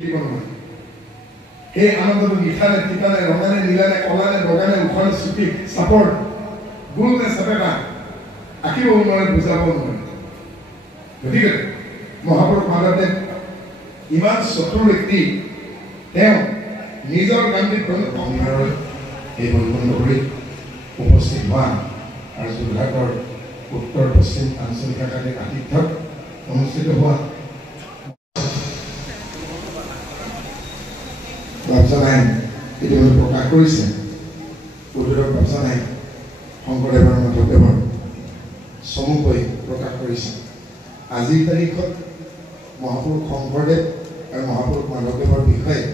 এই আনন্দটো মিঠানে তিতানে ৰঙানে নীলানে কলানে বগানে উখনে চুটি চাপৰ গোলনে চেপেটা আঁকিব নোৱাৰে বুজাব নোৱাৰে। গতিকে মহাপুৰুষ মাধৱদেৱ ইমান চতুৰ ব্যক্তি, তেওঁ নিজৰ গান্ধী এই বৈকুণ্ঠপুৰীত উপস্থিত হোৱা আৰু যোৰহাটৰ উত্তৰ পশ্চিম আঞ্চলিক একাডেমী আতিথ্যত অনুষ্ঠিত হোৱা বাবজানাই ইতিমধ্যে প্ৰকাশ কৰিছে। উদ্যোগ বাবজানাই শংকৰদেৱ আৰু মাধৱদেৱৰ চমুকৈ প্ৰকাশ কৰিছে। আজিৰ তাৰিখত মহাপুৰুষ শংকৰদেৱ আৰু মহাপুৰুষ মাধৱদেৱৰ বিষয়ে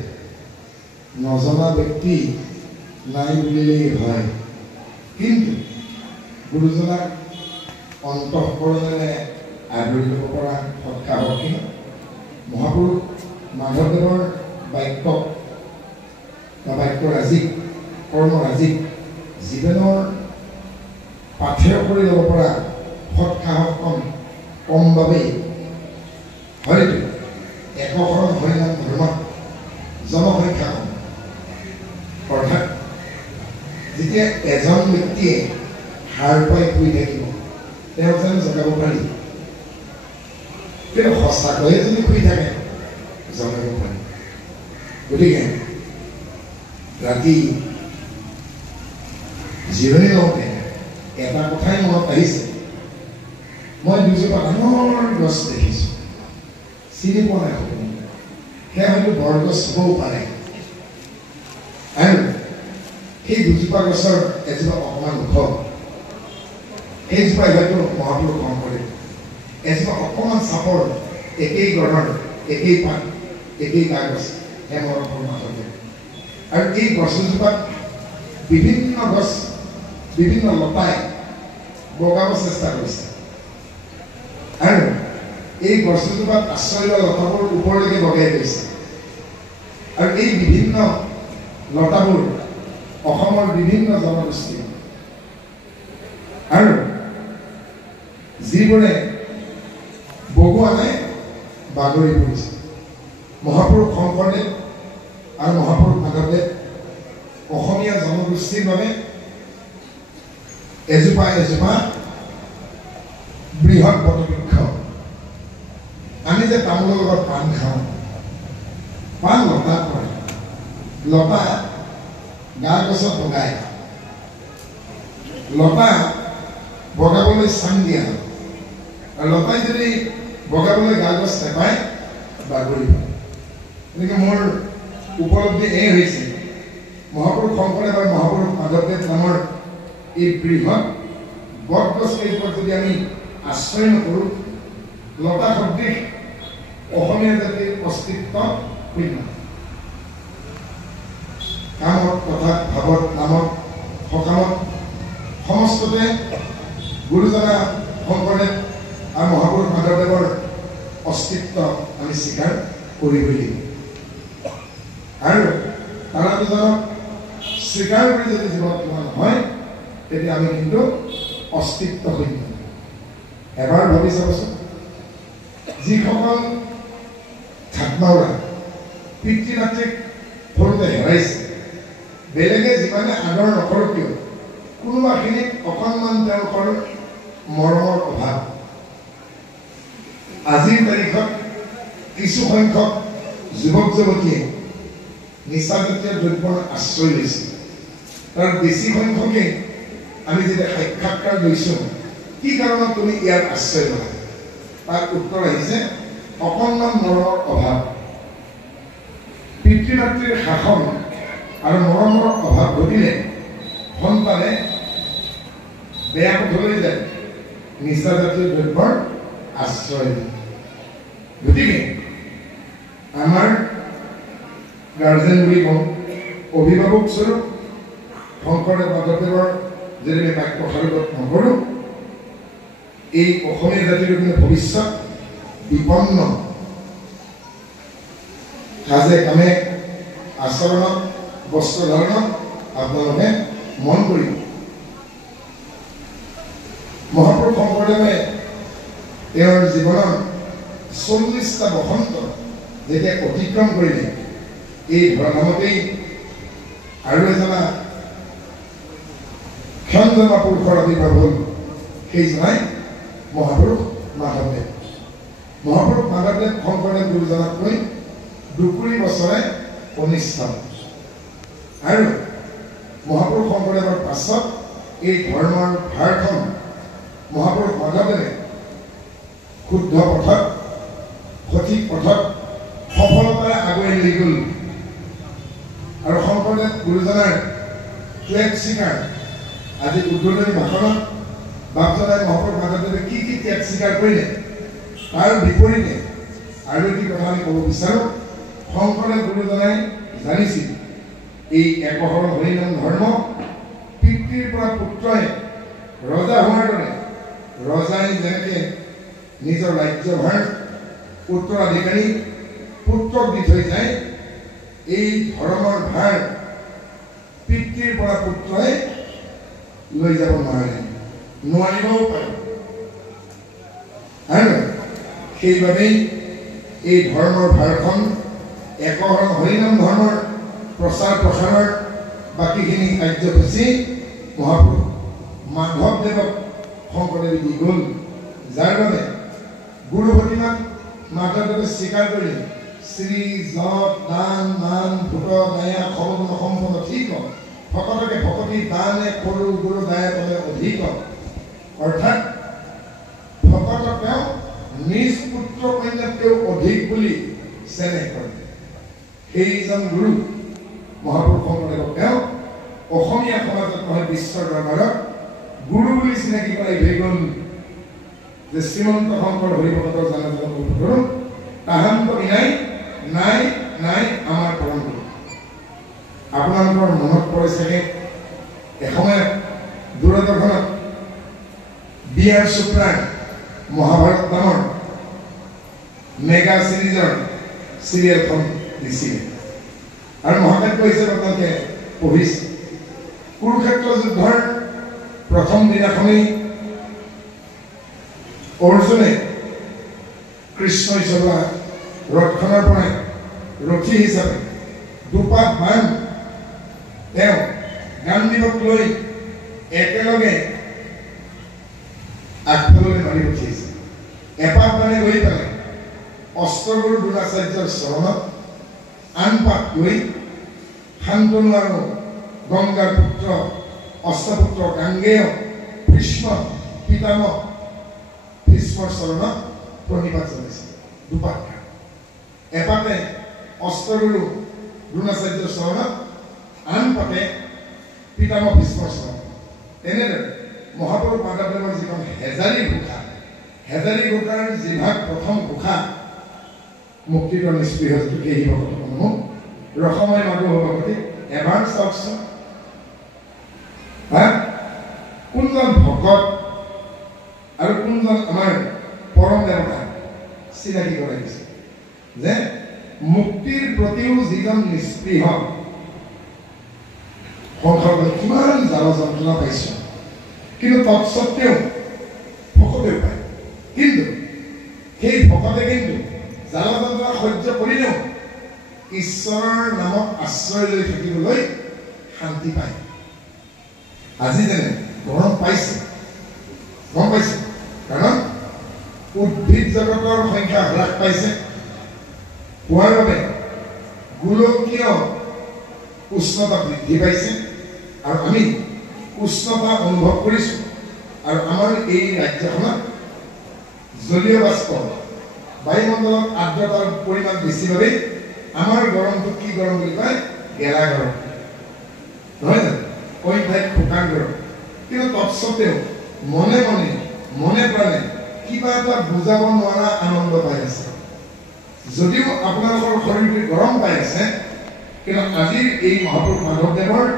নজনা ব্যক্তি নাই বুলিলেই হয়, কিন্তু গুৰুজনাক অন্তঃকৰণেৰে আদৰি ল'ব পৰা সৎসাহসী মহাপুৰুষ মাধৱদেৱৰ বাক্য বা বাক্যৰাজিক কৰ্মৰাজিক জীৱনৰ পাথেয় কৰি ল'ব পৰা সৎসাহসকণ কম বাবেই হয়তো একশৰণ হৰিনাম ধৰ্মত জনসংখ্যা কম। অৰ্থাৎ যেতিয়া এজন ব্যক্তিয়ে হাৰ পাই শুই থাকিব তেওঁক জানো জগাব পাৰি? কিন্তু সঁচাকৈয়ে যদি শুই থাকে জগাব পাৰি। গতিকে ৰাতি জিৰণি লওঁতে এটা কথাই মনত আহিছে, মই দুজোপা ডাঙৰ গছ দেখিছোঁ, চিনি পোৱা নাই সকলো, সেয়া হয়তো বৰগছ হ'বও পাৰে। আৰু সেই দুজোপা গছৰ এজোপা অকণমান ওখ, সেইজোপাই হয়তো মহাপুৰুষ শংকৰদেৱ, এজোপা অকণমান চাপৰ, একেই গঢ়ৰ, একেই পাত, একেই কাগজ, হেমৰসৰ মাজতে। আৰু এই গছজোপাত বিভিন্ন গছ, বিভিন্ন লতাই বগাব চেষ্টা কৰিছে। আৰু এই গছজোপাত আশ্ৰয় লোৱা লতাবোৰ ওপৰলৈকে বগাই গৈছে। আৰু এই বিভিন্ন লতাবোৰ অসমৰ বিভিন্ন জনগোষ্ঠী, আৰু যিবোৰে বগোৱা নাই বাগৰি পৰিছে। মহাপুৰুষ শংকৰদেৱ আৰু মহাপুৰুষ মাধৱদেৱ অসমীয়া জনগোষ্ঠীৰ বাবে এজোপা এজোপা বৃহৎ বটবৃক্ষ। আমি যে তামোলৰ লগত পাণ খাওঁ, পাণ লতাত পৰে, লতা গা গছত বগাই, লতা বগাবলৈ চাং দিয়া হয়, আৰু লতাই যদি বগাবলৈ গা গছ নেপায় বাগৰি পায়। গতিকে মোৰ উপলব্ধি এই হৈছে, মহাপুৰুষ শংকৰদেৱ আৰু মহাপুৰুষ মাধৱদেৱ নামৰ এই বৃহৎ বটগছ কেইজোপাক যদি আমি আশ্ৰয় নকৰোঁ, লতা সদৃশ অসমীয়া জাতিৰ অস্তিত্ব শূন্য। কামত, কথাত, ভাৱত, নামত, সকামত সমস্ততে গুৰুজনা শংকৰদেৱ আৰু মহাপুৰুষ মাধৱদেৱৰ অস্তিত্ব আমি স্বীকাৰ কৰিবই লাগিব। আৰু তাৰা দুজনক স্বীকাৰ কৰি যদি জীৱনত কিবা নহয়, তেতিয়া আমি কিন্তু অস্তিত্ব শূন্য। এবাৰ ভাবি চাবচোন, যিসকল ধাত্মাউৰা পিতৃ মাতৃক সৰুতে হেৰাইছে, বেলেগে যিমানে আদৰ নকৰক কিয় কোনোবাখিনিত অকণমান তেওঁলোকৰ মৰমৰ অভাৱ। আজিৰ তাৰিখত কিছু সংখ্যক যুৱক যুৱতীয়ে নিচাজাতীয় দ্ৰব্যৰ আশ্ৰয় লৈছে। তাৰ বেছি সংখ্যকে আমি যেতিয়া সাক্ষাৎকাৰ লৈছোঁ, কি কাৰণত তুমি ইয়াৰ আশ্ৰয় লোৱা? তাৰ উত্তৰ আহিছে অকণমান মৰমৰ অভাৱ। পিতৃ মাতৃৰ শাসন আৰু মৰমৰ অভাৱ ঘটিলে সন্তানে বেয়া পথলৈ যায়, নিচাজাতীয় দ্ৰব্যৰ আশ্ৰয় লয়। গতিকে আমাৰ গাৰ্জেন বুলি কওঁ, অভিভাৱক স্বৰূপ শংকৰদেৱ মাধৱদেৱৰ যদি আমি বাক্য সাৰোগত নকৰোঁ, এই অসমীয়া জাতিৰ কিন্তু ভৱিষ্যত বিপন্ন। সাজে কামে আচৰণত, বস্ত্ৰ ধাৰণত আপোনালোকে মন কৰিব। মহাপুৰুষ শংকৰদেৱে তেওঁৰ জীৱনৰ 40টা বসন্ত যেতিয়া অতিক্ৰম কৰিলে এই ধৰাধামতেই আৰু এজনা ক্ষণজনা পুৰুষৰ আৱিৰ্ভাৱ হ'ল সেইজনাই মহাপুৰুষ মাধৱদেৱ। মহাপুৰুষ মাধৱদেৱ শংকৰদেৱ গুৰুজনাতকৈ ২ বছৰে কনিষ্ঠ আৰু মহাপুৰুষ শংকৰদেৱৰ পাছত এই ধৰ্মৰ ভাৰখন মহাপুৰুষ মাধৱদেৱে শুদ্ধ পথত সঠিক পথত সফলতাৰে আগুৱাই লৈ গ'ল আৰু শংকৰদেৱ গুৰুজনাৰ ত্যাগ স্বীকাৰ আজি উদ্বোধনী ভাষণত বাপজনাই মহাপুৰুষ মাধৱদেৱে কি ত্যাগ স্বীকাৰ কৰিলে তাৰ বিপৰীতে আৰু এটি কথা আমি ক'ব বিচাৰোঁ। শংকৰদেৱ গুৰুজনাই জানিছিল এই একশৰণ হৰিনাম ধৰ্ম পিতৃৰ পৰা পুত্ৰই ৰজা হোৱাৰ দৰে ৰজাই যেনেকৈ নিজৰ ৰাজ্যভাৰ উত্তৰাধিকাৰী পুত্ৰক দি থৈ যায়, এই ধৰ্মৰ ভাৰ পিতৃৰ পৰা পুত্ৰই লৈ যাব নোৱাৰিবও পাৰে আৰু সেইবাবেই এই ধৰ্মৰ ভাৰখন একশৰণ হৰিনাম ধৰ্মৰ প্ৰচাৰ প্ৰসাৰৰ বাকীখিনি কাৰ্যসূচী মহাপুৰুষ মাধৱদেৱক শংকৰদেৱে দি গ'ল, যাৰ বাবে গুৰু ভতিমাক মাধৱদেৱে স্বীকাৰ কৰিলে শ্ৰী যত দান মান ভূত দায়া খবগুণ সম্পন্ন ঠিক ভকতকে ভকতি দানে কৰো গুৰু দায়া তলে অধিক, অৰ্থাৎ ভকতক তেওঁ নিজ পুত্ৰ কন্যাতকৈও অধিক বুলি চেনেহ কৰে। সেইজন গুৰু মহাপুৰুষ শংকৰদেৱক তেওঁ অসমীয়া সমাজত নহয় বিশ্বৰ দৰবাৰত গুৰু বুলি চিনাকি কৰাই হৈ গ'ল যে শ্ৰীমন্ত শংকৰ হৰিভকতৰ জানাজাত কৰোঁ তাহান্ত বিনাই নাই নাই আমাৰ পৰম গুৰু। আপোনালোকৰ মনত পৰে চাগে এসময়ত দূৰদৰ্শনত বি.আৰ. চোপ্ৰাৰ মহাভাৰত নামৰ মেগা চিৰিজৰ চিৰিয়েলখন দিছিলে আৰু মহাকাব্য হিচাপে আপোনালোকে পঢ়িছে। কুৰুক্ষেত্ৰ যুদ্ধৰ প্ৰথম দিনাখনেই অৰ্জুনে কৃষ্ণই চলোৱা ৰথখনৰ পৰাই ৰথী হিচাপে দুপাত বান তেওঁ গান্ধীবক লৈ একেলগে আগফাললৈ মাৰি পঠিয়াইছে। এপাত মানে গৈ পেলাই অস্ত্ৰগুৰু দ্ৰোণাচাৰ্যৰ চৰণত, আন পাত গৈ শান্তনু আৰু গংগাৰ পুত্ৰ অষ্টপুত্ৰ গাঙ্গেয় ভীষ্ম পিতামহ ভীষ্মৰ চৰণত প্ৰণিপাত জনাইছে। দুপাত এপাতে অস্ত্ৰগুৰু দ্ৰোণাচাৰ্যৰ চৰণত, আন পাতে পিতামহ ভীষ্মৰ চৰণত। তেনেদৰে মহাপুৰুষ মাধৱদেৱৰ যিখন হেজাৰী ঘোষা, হেজাৰী ঘোষাৰ যিভাগ প্ৰথম ঘোষা মুক্তিৰ নিষ্পৃহ যিটো সেই ভকতসমূহ ৰসময় মাধৱ ভকতি এবাৰ চাওকচোন কোনজন ভকত আৰু কোনজন আমাৰ পৰম দেৱতা চিনাকি কৰাই দিছে যে মুক্তিৰ প্ৰতিও যিজন নিষ্পৃহ সংসাৰত কিমান জ্বালা যন্ত্ৰণা পাইছে কিন্তু তৎসত্বেও ভকতেও পায়, কিন্তু সেই ভকতে কিন্তু জ্বালা যন্ত্ৰণা সহ্য কৰিলেও ঈশ্বৰৰ নামত আশ্ৰয় লৈ থাকিবলৈ শান্তি পায়। আজি যেনে গৰম পাইছে, গম পাইছে, কাৰণ উদ্ভিদ জগতৰ সংখ্যা হ্ৰাস পাইছে, হোৱাৰ বাবে গোলকীয় উষ্ণতা বৃদ্ধি পাইছে আৰু আমি উষ্ণতা অনুভৱ কৰিছোঁ আৰু আমাৰ এই ৰাজ্যখনত জলীয় বাষ্প বায়ুমণ্ডলত আৰ্দ্ৰতাৰ পৰিমাণ বেছি বাবে আমাৰ গৰমটো কি গৰম বুলি কয়, গেলা গৰম নহয় জানো, অইন ঠাইত শুকান গৰম। কিন্তু তৎসত্বেও মনে মনে মনে প্ৰাণে কিবা এটা বুজাব নোৱাৰা আনন্দ পাই আছে। যদিও আপোনালোকৰ শৰীৰটো গৰম পাই আছে, কিন্তু আজিৰ এই মহাপুৰুষ মাধৱদেৱৰ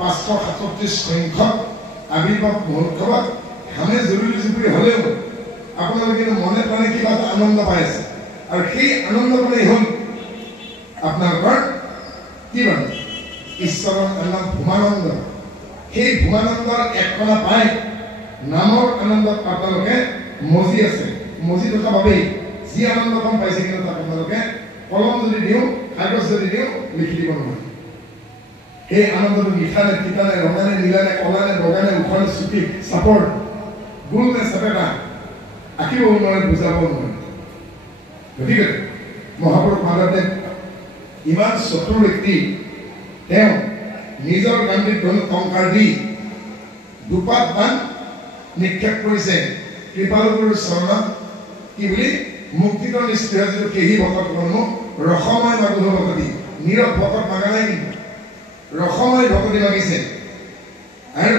537 সংখ্যক আৱিৰ্ভাৱ মহোৎসৱত ঘামে জৰুৰী জুপুৰি হ'লেও আপোনালোকে মনে প্ৰাণে কিবা এটা আনন্দ পাই আছে আৰু সেই আনন্দটোৱেই হ'ল আপোনালোকৰ কি মানে ঈশ্বৰৰ নাম ভূমানন্দ। সেই ভূমানন্দৰ এক কণা পাই নামৰ আনন্দত আপোনালোকে মজি আছে, মজি থকা বাবেই যি আনন্দকণ পাইছে কিন্তু তাক আপোনালোকে কলম যদি দিওঁ কাগজ যদি দিওঁ লিখি দিব নোৱাৰে সেই আনন্দটো মিঠানে তিতানে ৰঙানে নীলানে কলানে বগানে ওখনে চুটি চাপৰ গোলনে চেপেটা আঁকিব নোৱাৰে বুজাব নোৱাৰে গতিকে মহাপুৰুষ মাধৱদেৱ ইমান চতুৰ ব্যক্তি তেওঁ নিজৰ গান্ধীত কংকাৰ দি দুপাত বান নিক্ষেপ কৰিছে কৃপালুগুৰুৰ চৰণত কি বুলি মুক্তিত নিষ্ক্ৰিয় যিটো কেহি ভকত কৰ্ম ৰসময় মাগুহ ভকতি নীৰৱ ভকত মাগা নাই কিন্তু ৰসময় ভকতি মাগিছে আৰু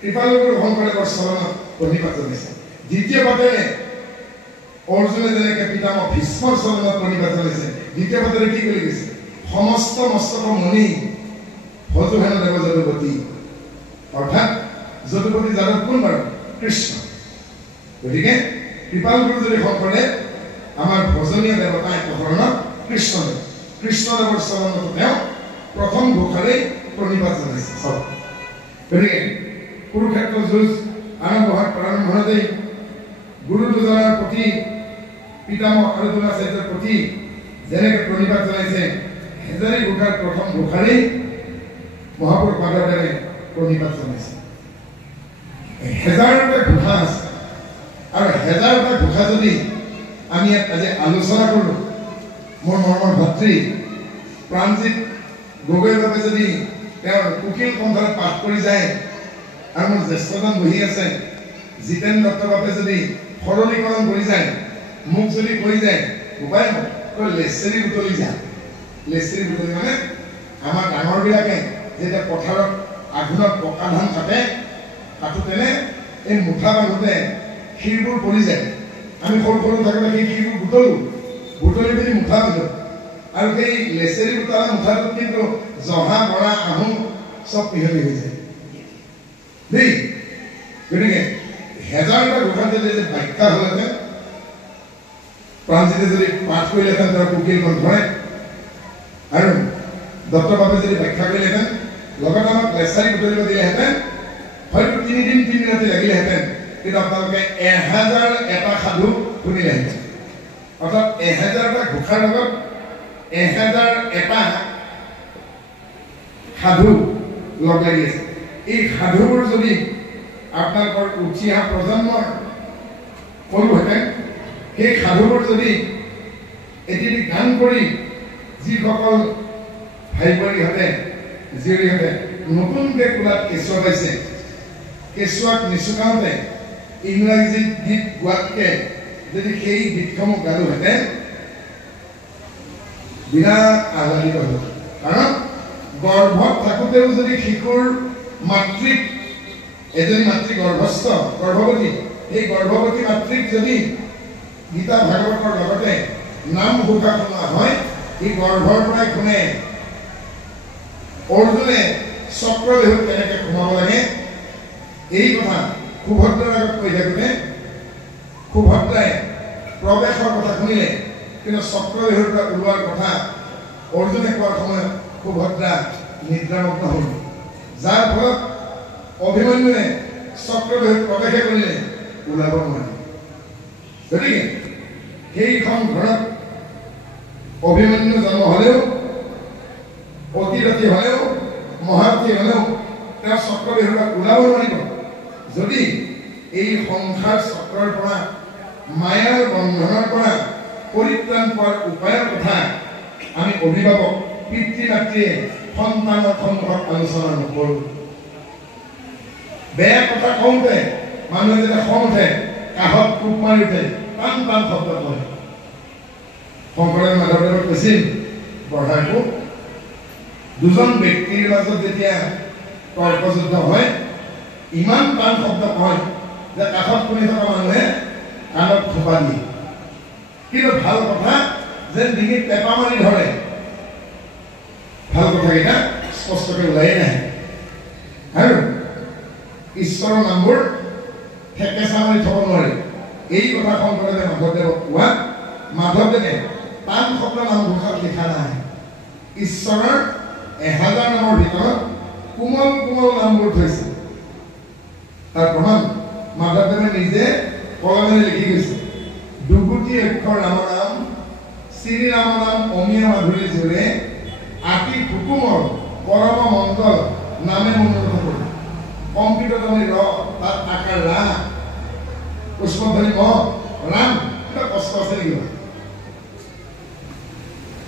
কৃপালুগুৰু শংকৰদেৱৰ চৰণত প্ৰণিপাত জনাইছে দ্বিতীয় পাতেৰে অৰ্জুনে যেনেকৈ পিতামহ ভীষ্মৰ চৰণত প্ৰণিপাত জনাইছে দ্বিতীয় পাতেৰে কি কৰি গৈছে সমস্ত মস্তক মণি ভজুহেন দেৱ যদুপতি অৰ্থাৎ যদুপতি যাদৱ কোন বাৰু কৃষ্ণ গতিকে কৃপালগুৰু যদি শংকৰদেৱ আমাৰ ভজনীয় দেৱতা একশৰণত কৃষ্ণদেৱৰ চৰণত তেওঁ প্ৰথম ঘোষাৰে প্ৰণিপাত জনাইছে চব গতিকে কুৰুক্ষেত্ৰ যুঁজ আৰম্ভ হোৱাৰ প্ৰাৰম্ভণতেই গুৰু দুজনাৰ প্ৰতি পিতামহ আৰু দ্ৰোণাচাৰ্যৰ প্ৰতি যেনেকৈ প্ৰণিপাত জনাইছে হেজাৰী ঘোষাৰ প্ৰথম ঘোষাৰেই মহাপুৰুষ মাধৱদেৱে প্ৰণিপাত জনাইছে হেজাৰটা ঘোষা আছে আৰু হেজাৰটা ঘোষা যদি আমি ইয়াত আজি আলোচনা কৰোঁ মোৰ মৰমৰ ভাতৃ প্ৰাণজিৎ গগৈবাবে যদি তেওঁৰ কুকিল কণ্ঠত পাঠ কৰি যায় আৰু মোৰ জ্যেষ্ঠজন বহি আছে জিতেন দত্তৰ বাবে যদি সৰলীকৰণ কৰি যায় মোক যদি কৈ যায় উপায় তই লেচেৰি বুটলি যা লেচেৰি বুটলি মানে আমাৰ ডাঙৰবিলাকে যেতিয়া পথাৰত আঘোণত পকা ধান কাটোতেনে এই মুঠা বান্ধোতে ক্ষীৰবোৰ পৰি যায় আমি সৰু সৰু থাকোঁতে সেই ক্ষীৰবোৰ বুটলি পিনি মুঠা বান্ধো আৰু সেই লেচেৰি বুটলা মুঠাটোত কিন্তু জহা বৰা আহোম চব পিহলি হৈ যায় দেই গতিকে হেজাৰটা ঘোষা যদি ব্যাখ্যা হ'লহেঁতেন প্ৰাণজিতে যদি পাঠ কৰিলেহেঁতেন তেওঁৰ কুকিল কণ্ঠৰে আৰু দত্তবাবে যদি ব্যাখ্যা কৰিলেহেঁতেন লগত আমাক লেচাৰী বুটলিব দিলেহেঁতেন হয়তো 3 দিন 3 ৰাতি লাগিলেহেঁতেন কিন্তু আপোনালোকে 1000 এটা সাধু শুনিলেহেঁতেন অৰ্থাৎ 1000টা ঘোষাৰ লগত 1000 এটা সাধু লগ লাগি আছে এই সাধুবোৰ যদি আপোনালোকৰ উঠি অহা প্ৰজন্মৰ ক'লোহেঁতেন সেই সাধুবোৰ যদি এটি গান কৰি যিসকল ভাই বোৱাৰীহঁতে জীয়ৰীহঁতে নতুনকৈ কোলাত কেঁচুৱা পাইছে কেঁচুৱাক নিচুকাওঁতে ইংৰাজী গীত গোৱাতকৈ যদি সেই গীতসমূহ গালোহেঁতেন বিৰাট আহ্লাদিত হ'ল কাৰণ গৰ্ভত থাকোঁতেও যদি শিশুৰ মাতৃক এজনী মাতৃ গৰ্ভৱতী সেই গৰ্ভৱতী মাতৃক যদি গীতা ভাগৱতৰ লগতে নাম ঘোষা শুনা হয় এই গৰ্ভৰ পৰাই শুনে অৰ্জুনে চক্ৰবেহুত কেনেকৈ সোমাব লাগে এই কথা সুভদ্ৰাৰ আগত কৈ থাকোঁতে সুভদ্ৰাই প্ৰৱেশৰ কথা শুনিলে কিন্তু চক্ৰবেহুৰ পৰা ওলোৱাৰ কথা অৰ্জুনে কোৱাৰ সময়ত সুভদ্ৰা নিদ্ৰামগ্ন হ'ল যাৰ ফলত অভিমন্যুৱে চক্ৰবেহুত প্ৰৱেশে কৰিলে ওলাব নোৱাৰে গতিকে সেইখন ঘৰত অভিমন্যু জন্ম হ'লেও অতিৰথী হ'লেও মহাৰথী হ'লেও তেওঁ চক্ৰবেহুৰ পৰা ওলাব নোৱাৰিব যদি এই সংসাৰ চক্ৰৰ পৰা মায়াৰ বন্ধনৰ পৰা পৰিত্ৰাণ পোৱাৰ উপায়ৰ কথা আমি অভিভাৱক পিতৃ মাতৃয়ে সন্তানৰ সন্মুখত আলোচনা নকৰোঁ বেয়া কথা কওঁতে মানুহে যেতিয়া খং উঠে কাষত কোপ মাৰি উঠে টান টান শব্দ কয় শংকৰদেৱ মাধৱদেৱে কৈছিল বঢ়াইকো দুজন ব্যক্তিৰ মাজত যেতিয়া তৰ্কযুদ্ধ হয় ইমান টান শব্দ কয় যে কাষত শুনি থকা মানুহে কাণত থোপা দিয়ে কিন্তু ভাল কথা যেন ডিঙিত টেপা মাৰি ধৰে ভাল কথাকেইটা স্পষ্টকৈ ওলাই নাহে আৰু ঈশ্বৰৰ নামবোৰ ঠেকেচা মাৰি থব নোৱাৰে এই কথা শংকৰদেৱে মাধৱদেৱক কোৱা মাধৱদেৱে টান শব্দ নামঘোষাত লিখা নাই ঈশ্বৰৰ 1000 নামৰ ভিতৰত কোমল কোমল নামবোৰ থৈছে তাৰ প্ৰমাণ মাধৱদেৱে নিজে কলমেৰে লিখি গৈছে দুগুটি অক্ষৰ নামৰ নাম শ্ৰীৰাম নাম অমিয়া মাধুৰী জোৰে আতি কুকুমৰ পৰম মণ্ডল নামে অনুৰোধ কৰোঁ কম্পিউটাৰ আমি ৰ তাত আকাৰ ৰা পুষ্পধ্বনি ম ৰাম কিবা কষ্ট আছে নেকি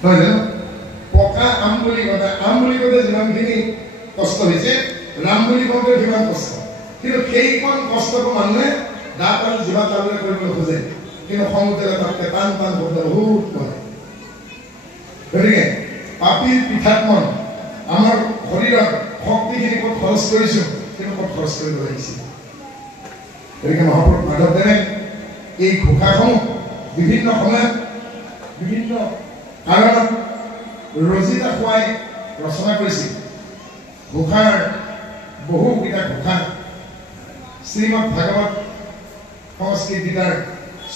নহয় জানো পকা আম বুলি কওঁতে যিমানখিনি কষ্ট হৈছে ৰাম বুলি কওঁতে সিমান কষ্ট কিন্তু সেইখন কষ্টটো মানুহে দাঁত আৰু জিভা তালুৰে কৰিবলৈ খোজে কিন্তু খঙুতেৰে তাতকৈ টান টান শব্দ বহুত কৰে গতিকে পাপীৰ পিঠাত্মন আমাৰ শৰীৰৰ শক্তিখিনি ক'ত খৰচ কৰিছোঁ কিন্তু ক'ত খৰচ কৰিব লাগিছিল গতিকে মহাপুৰুষ মাধৱদেৱে এই ঘোষাসমূহ বিভিন্ন সময়ত বিভিন্ন কাৰণত ৰজিতা খুৱাই ৰচনা কৰিছিল ঘোষাৰ বহুকেইটা ঘোষা শ্ৰীমদ ভাগৱত সংস্কৃত গীতাৰ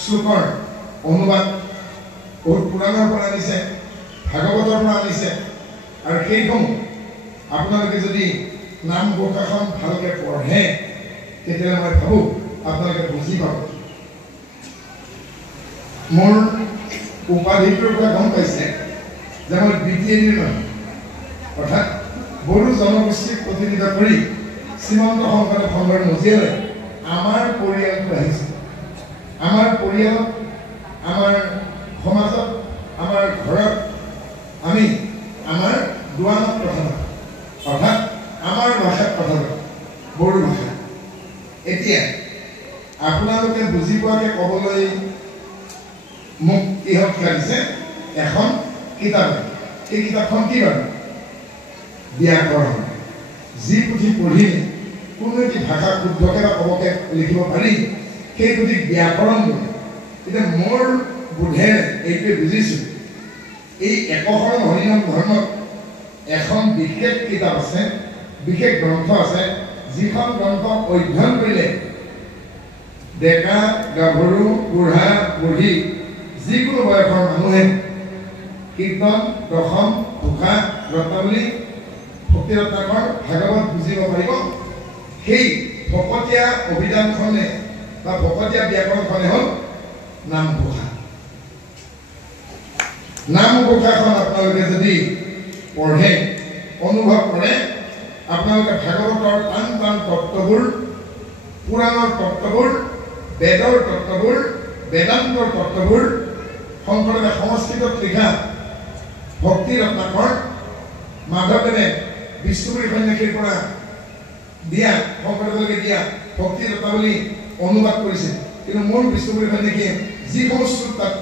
শ্লোকৰ অনুবাদ বহুত পুৰাণৰ পৰা আনিছে ভাগৱতৰ পৰা আনিছে আৰু সেইসমূহ আপোনালোকে যদি নাম ঘোষাখন ভালকৈ পঢ়ে তেতিয়াহ'লে মই ভাবোঁ আপোনালোকে বুজি পাব মোৰ উপাধিটোৰ পৰা গম পাইছে যে মই BTAD মানুহ অৰ্থাৎ বড়ো জনগোষ্ঠীক প্ৰতিনিধিত্ব কৰি শ্ৰীমন্ত শংকৰদেৱ সংঘৰ মজিয়ালৈ আমাৰ পৰিয়ালটো আহিছে আমাৰ পৰিয়ালত আমাৰ সমাজত আমাৰ ঘৰত আমি আমাৰ দুৱানত কথা পাতোঁ অৰ্থাৎ আমাৰ ভাষাত কথা পাতোঁ বড়ো ভাষা এতিয়া আপোনালোকে বুজি পোৱাকৈ ক'বলৈ মোক কিহত লাগিছে এখন কিতাপ এই কিতাপখন কি বাৰু ব্যাকৰণ যি পুথি পঢ়িলে কোনো এটি ভাষা শুদ্ধকৈ বা ক'বকৈ লিখিব পাৰি সেই পুথি ব্যাকৰণ বুলি এতিয়া মোৰ বোধেৰে এইটোৱে বুজিছোঁ এই একশৰণ হৰিনাম ধৰ্মত এখন বিশেষ কিতাপ আছে বিশেষ গ্ৰন্থ আছে যিখন গ্ৰন্থ অধ্যয়ন কৰিলে ডেকা গাভৰু বুঢ়া বুঢ়ী যিকোনো বয়সৰ মানুহে কীৰ্তন দশম ঘোষা ৰত্নাৱলী ভক্তি ৰত্নাকৰ ভাগৱত বুজিব পাৰিব সেই ভকতীয়া অভিধানখনে বা ভকতীয়া ব্যাকৰণখনে হ'ল নামঘোষা নামঘোষাখন আপোনালোকে যদি পঢ়ে অনুভৱ কৰে আপোনালোকে ভাগৱতৰ টান টান তত্ত্ববোৰ পুৰাণৰ তত্ত্ববোৰ বেদৰ তত্ত্ববোৰ বেদান্তৰ তত্ত্ববোৰ শংকৰদেৱে সংস্কৃতত লিখা ভক্তি ৰত্নাকৰ মাধৱদেৱে বিষ্ণুপুৰী সন্যাসীৰ পৰা দিয়া শংকৰদেৱলৈকে দিয়া ভক্তি ৰত্নাৱলী অনুবাদ কৰিছিল কিন্তু মোৰ বিষ্ণুপুৰী সন্যাসীয়ে যিসমূহ শ্লোক তাত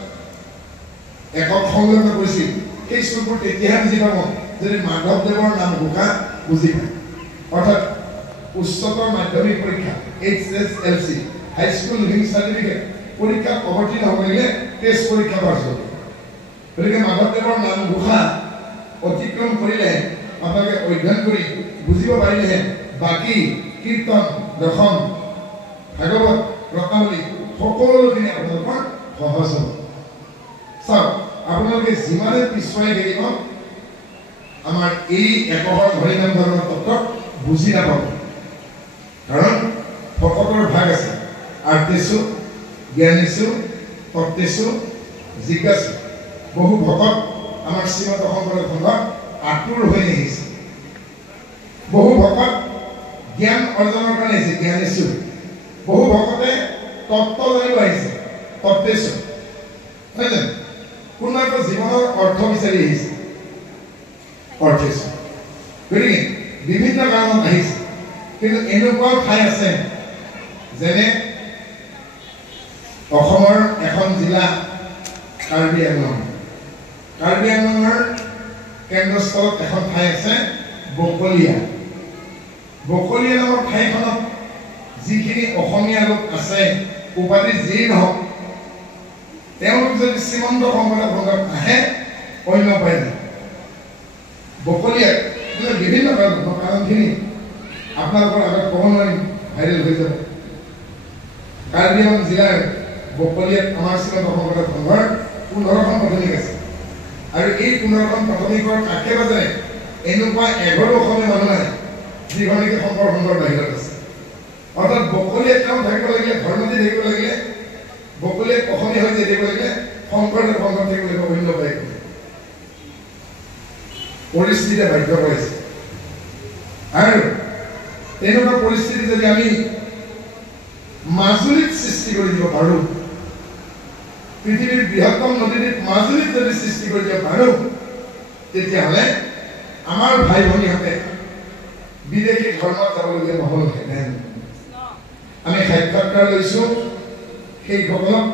একক সংলগ্ন কৰিছিল সেই শ্লোকবোৰ তেতিয়াহে বুজি পাব যদি মাধৱদেৱৰ নাম ঘোষা বুজি পায় অৰ্থাৎ উচ্চতৰ মাধ্যমিক পৰীক্ষা HSLC হাইস্কুল লিভিং চাৰ্টিফিকেট পৰীক্ষাত অৱতীৰ্ণ হ'ব লাগিলে টেষ্ট পৰীক্ষা পাছ হ'ব গতিকে মাধৱদেৱৰ নাম ঘোষা অতিক্ৰম কৰিলে আপোনালোকে অধ্যয়ন কৰি বুজিব পাৰিলেহে বাকী কীৰ্তন দশম ভাগৱত ৰত্নাৱলী সকলোখিনি আপোনালোকৰ সহজ হ'ব চাওক আপোনালোকে যিমানে পিছুৱাই থাকিব আমাৰ এই একশৰ হৰিনাম ধৰ্মৰ তত্ত্ব বুজি নাপাব কাৰণ ভকতৰ ভাগ আছে আৰ্তেছো জ্ঞানেছো তত্ত্বেছো জিজ্ঞাসু বহু ভকত আমাৰ শ্ৰীমন্ত শংকৰদেৱ সংঘত আতুৰ হৈ আহিছে বহু ভকত জ্ঞান অৰ্জনৰ কাৰণে আহিছে জ্ঞানেছো বহু ভকতে তত্ত্ব জানিব আহিছে তত্ত্বেছো নহয় জানো কোনোবা জীৱনৰ অৰ্থ বিচাৰি আহিছে অৰ্থেছো গতিকে বিভিন্ন কাৰণত আহিছে কিন্তু এনেকুৱাও ঠাই আছে যেনে অসমৰ এখন জিলা কাৰ্বি আংলঙৰ কেন্দ্ৰস্থলত এখন ঠাই আছে বকলীয়া নামৰ ঠাইখনত যিখিনি অসমীয়া লোক আছে উপাধি যি নহওক তেওঁলোক যদি শ্ৰীমন্ত শংকৰদেৱ সংঘত আহে অন্য উপায় নাই বকলীয়াত বিভিন্ন কাৰণখিনি আপোনালোকৰ আগত ক'ব নোৱাৰিম ভাইৰেল হৈ যাব কাৰ্বি আংলং জিলাৰ বকলীয়াত আমাৰ শ্ৰীমন্ত শংকৰদেৱ সংঘৰ 15খন প্ৰাথমিক আছে আৰু এই 15খন প্ৰাথমিকৰ কাষে পাজৰে এনেকুৱা 11 অসমীয়া মানুহ নাই যিখন নেকি শংকৰ সংঘৰ বাহিৰত আছে অৰ্থাৎ বকলীয়াত তেওঁ থাকিব লাগিলে ধৰ্মতি থাকিব লাগিলে বকলীয়াত অসমীয়া হৈ থাকিব লাগিলে শংকৰদেৱ সংঘত থাকিব অন্য পায় পৰিস্থিতিয়ে বাধ্য কৰাইছে আৰু এনেকুৱা পৰিস্থিতি যদি আমি মাজুলীত সৃষ্টি কৰি দিব পাৰোঁ পৃথিৱীৰ বৃহত্তম নদীদ্বীপ মাজুলীত যদি সৃষ্টি কৰি দিব পাৰোঁ তেতিয়াহ'লে আমাৰ ভাই ভনীহঁতে বিদেশী ধৰ্মত যাবলগীয়া নহ'লহেঁতেন আমি সাক্ষাৎকাৰ লৈছোঁ সেইসকলক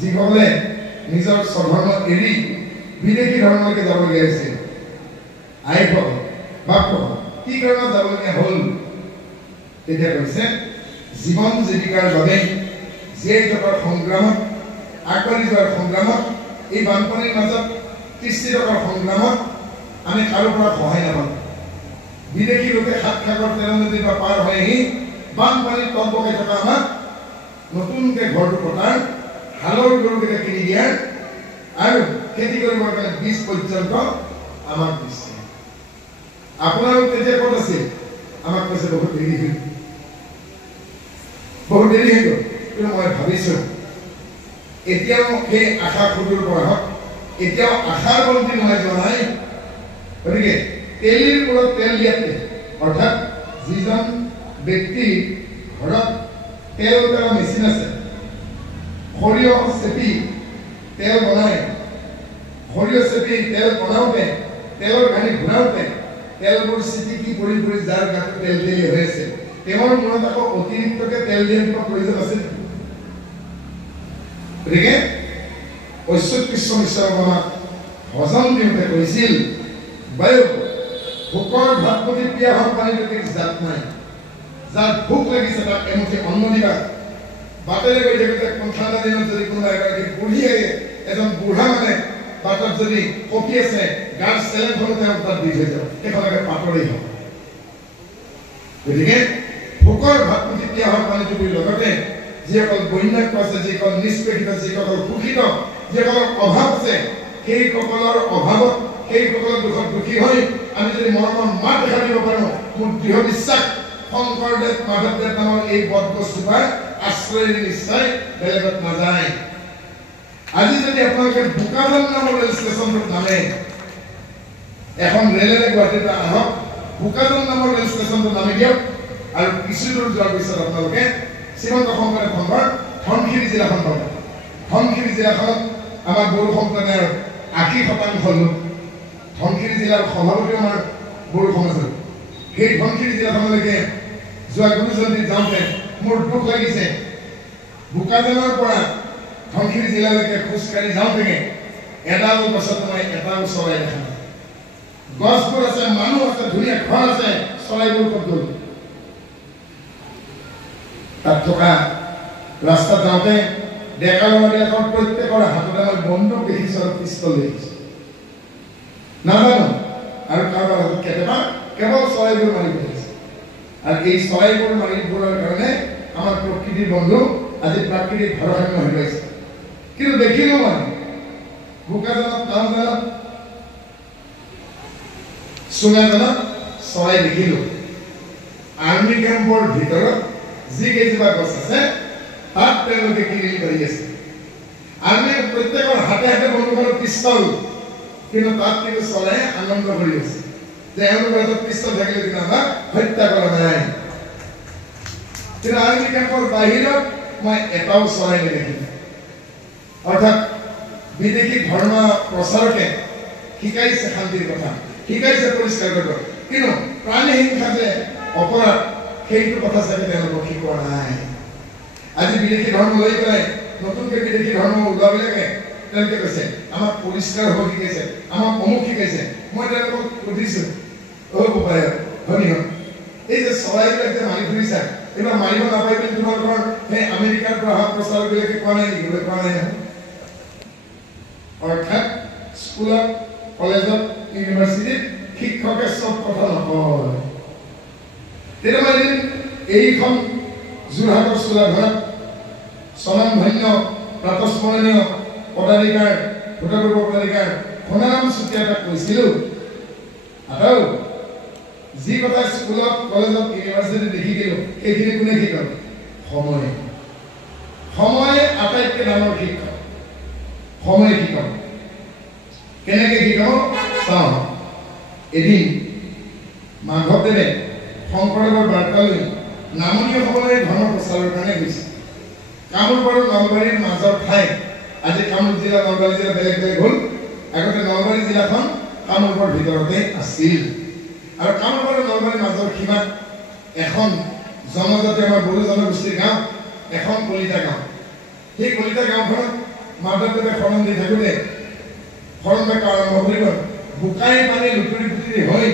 যিসকলে নিজৰ স্বধৰ্ম এৰি বিদেশী ধৰ্মলৈকে যাবলগীয়া হৈছিল আইসকল বাপসকল কি কাৰণত যাবলগীয়া হ'ল তেতিয়া কৈছে জীৱন জীৱিকাৰ বাবে জীয়াই থকাৰ সংগ্ৰামত আগবাঢ়ি যোৱাৰ সংগ্ৰামত এই বানপানীৰ মাজত কৃষ্টি থকাৰ সংগ্ৰামত আমি কাৰো পৰা সহায় নাপাওঁ বিদেশী লোকে সাত সাগৰ তেৰ নদীৰ পৰা পাৰ হৈ আহি বানপানীত তলপকাই থকা আমাক নতুনকৈ ঘৰটো কটাৰ হালৰ গৰুকেইটা কিনি দিয়াৰ আৰু খেতি কৰিবৰ কাৰণে বীজ পৰ্যন্ত আমাক দিছে আপোনালোক তেতিয়া ক'ত আছিল আমাক কৈছে বহুত দেৰি হৈ গ'ল কিন্তু মই ভাবিছোঁ এতিয়াও সেই আশা সুদূৰ পৰা হওক এতিয়াও আশাৰ বন্তি নমাই যোৱা নাই গতিকে তেলিৰ মূৰত তেল দিয়াতে অৰ্থাৎ যিজন ব্যক্তি ঘৰত তেল পেলোৱা মেচিন আছে সৰিয়হ চেপি তেল বনায় সৰিয়হ চেপি তেল বনাওঁতে তেলৰ ঘানি ঘূৰাওঁতে তেলবোৰ চিটিকি পৰি পৰি যাৰ গাটো তেল তেলি হৈ আছে তেওঁৰ মূৰত আকৌ অতিৰিক্তকৈ তেল দিয়াৰ কিবা প্ৰয়োজন আছিল গতিকে ঐশ্বত কৃষ্ণ মিশ্ৰ আমাক ভজন দিওঁতে কৈছিল বায়ু ভোকৰ ভাত প্ৰতি পিয়াহৰ পানীলৈকে জাত নাই যাৰ ভোক লাগিছে তাক এমুঠি অন্ন দিবা বাটেৰে গৈ থাকোঁতে ঠাণ্ডা দিনত যদি কোনোবা এগৰাকী বুঢ়ী আহে এজন বুঢ়া মানে বাটত যদি কপি আছে গাৰ চেলেনখনো তেওঁ তাত দি থৈ যাব সেইখনকে পাতৰেই হওক গতিকে ভোকৰ ভাত প্ৰতি পিয়াহৰ পানীটো লগতে যিসকল বন্যাক্য আছে যিসকল নিষ্পেষিত যিসকল শোষিত যিসকলৰ অভাৱ আছে সেইসকলৰ অভাৱত সেইসকলৰ দুখত দুখী হৈ আমি যদি মৰমৰ মাত দেখা দিব পাৰোঁ মোৰ দৃঢ় বিশ্বাস শংকৰদেৱ মাধৱদেৱ নামৰ এই বটগছজোপাৰ আশ্ৰয় নিশ্চয় বেলেগত নাযায় আজি যদি আপোনালোকে বোকাজান নামৰ ৰেল ষ্টেচনটোত নামে এখন ৰেলেৰে গুৱাহাটীৰ পৰা আহক বোকাজান নামৰ ৰেল ষ্টেচনটোত নামি দিয়ক আৰু কিছু দূৰ যোৱাৰ পিছত আপোনালোকে শ্ৰীমন্ত শংকৰদেৱ সংঘৰ ধনশিৰি জিলাখন পাব ধনশিৰি জিলাখনত আমাৰ বড়ো সম্প্ৰদায়ৰ ৮০% লোক ধনশিৰি জিলাৰ সভাপতি আমাৰ বড়ো সমাজৰ সেই ধনশিৰি জিলাখনলৈকে যোৱা গুৰুজয়ন্তীত যাওঁতে মোৰ দুখ লাগিছে বোকাজানৰ পৰা ধনশিৰি জিলালৈকে খোজকাঢ়ি যাওঁতেগে এডাল গছত মই এটাও চৰাই দেখা নাই গছবোৰ আছে মানুহ আছে ধুনীয়া ঘৰ আছে চৰাইবোৰ ক'ত গ'ল তাত থকা ৰাস্তাত যাওঁতে ডেকা ল'ৰাবিলাকৰ প্ৰত্যেকৰ হাততে মই বন্দুক দেখিছোঁ আৰু পিষ্টল দেখিছোঁ নাজানো আৰু কাৰোবাৰ হাতত কেতিয়াবা কেৱল চৰাইবোৰ মাৰি পেলাইছে আৰু এই চৰাইবোৰ মাৰিবোৰৰ কাৰণে আমাৰ প্ৰকৃতিৰ বন্ধু আজি প্ৰাকৃতিক ভাৰসাম্য হৈ গৈছে কিন্তু দেখিলোঁ মই বোকাজানত টাউনজানত চুঙাজানত চৰাই দেখিলোঁ আৰ্মি কেম্পৰ ভিতৰত যি কেইজোপা গছ আছে তাত তেওঁলোকে কিৰিলি কৰি আছে আৰ্মিৰ প্ৰত্যেকৰ হাতে হাতে বন্দুক আৰু পিষ্টল কিন্তু তাত কিন্তু চৰাই আনন্দ কৰি আছে যে এওঁলোকৰ হাতত পিষ্টল থাকিলে কিন্তু আমাক হত্যা কৰা নাই কিন্তু আৰ্মি কেম্পৰ বাহিৰত মই এটাও চৰাই নেদেখিলোঁ অৰ্থাৎ বিদেশী ধৰ্ম প্ৰচাৰকে শিকাইছে শান্তিৰ কথা শিকাইছে পৰিষ্কাৰ কৰিব কিন্তু প্ৰাণী হিংসা যে অপৰাধ সেইটো কথা চাগে তেওঁলোকক শিকোৱা নাই আজি বিদেশী ধৰ্ম লৈ পেলাই নতুনকৈ বিদেশী ধৰ্ম ওলোৱাবিলাকে তেওঁলোকে কৈছে আমাক পৰিষ্কাৰ হ'ব শিকাইছে আমাক অমুক শিকাইছে মই তেওঁলোকক সুধিছোঁ বোপাই ভনীহঁত এই যে চৰাইবিলাক যে মাৰি ফুৰিছা এইবিলাক মাৰিব নাপায় বুলি তোমালোকৰ সেই আমেৰিকাৰ পৰা অহা প্ৰচাৰবিলাকে কোৱা নাই নেকি কোৱা নাই নহয় অৰ্থাৎ স্কুলত কলেজত ইউনিভাৰ্চিটিত শিক্ষকে চব কথা নকয় তেতিয়া এদিন এইখন যোৰহাটৰ চোলাঘৰত স্বনামধন্য প্ৰাতস্মৰণীয় পদাধিকাৰ ভূতপূৰ্ব পদাধিকাৰ সোণাৰাম চুতীয়াক কৈছিলোঁ আৰু যি কথা স্কুলত কলেজত ইউনিভাৰ্চিটিত দেখিছিলোঁ সেইখিনি কোনে শিকাব সময় আটাইতকৈ ডাঙৰ শিক্ষক সময় শিকাব কেনেকৈ শিকাব চাওঁ এদিন মাধৱদেৱে শংকৰদেৱৰ বাৰ্তা লৈ নামনীয়সকলে ধৰ্ম প্ৰচাৰৰ কাৰণে গৈছে কামৰূপ আৰু নলবাৰীৰ মাজৰ ঠাই আজি কামৰূপ জিলা নলবাৰী জিলা বেলেগ বেলেগ হ'ল আগতে নলবাৰী জিলাখন কামৰূপৰ ভিতৰতে আছিল আৰু কামৰূপ আৰু নলবাৰীৰ মাজৰ সীমাত এখন জনজাতি আমাৰ বড়ো জনগোষ্ঠীৰ গাঁও এখন কলিতা গাঁও সেই কলিতা গাঁওখনত মাধৱদেৱে শৰণ দি থাকোঁতে শৰণ বাক্য আৰম্ভ কৰিব বোকাই পানী লুতুৰি পুতুৰি হৈ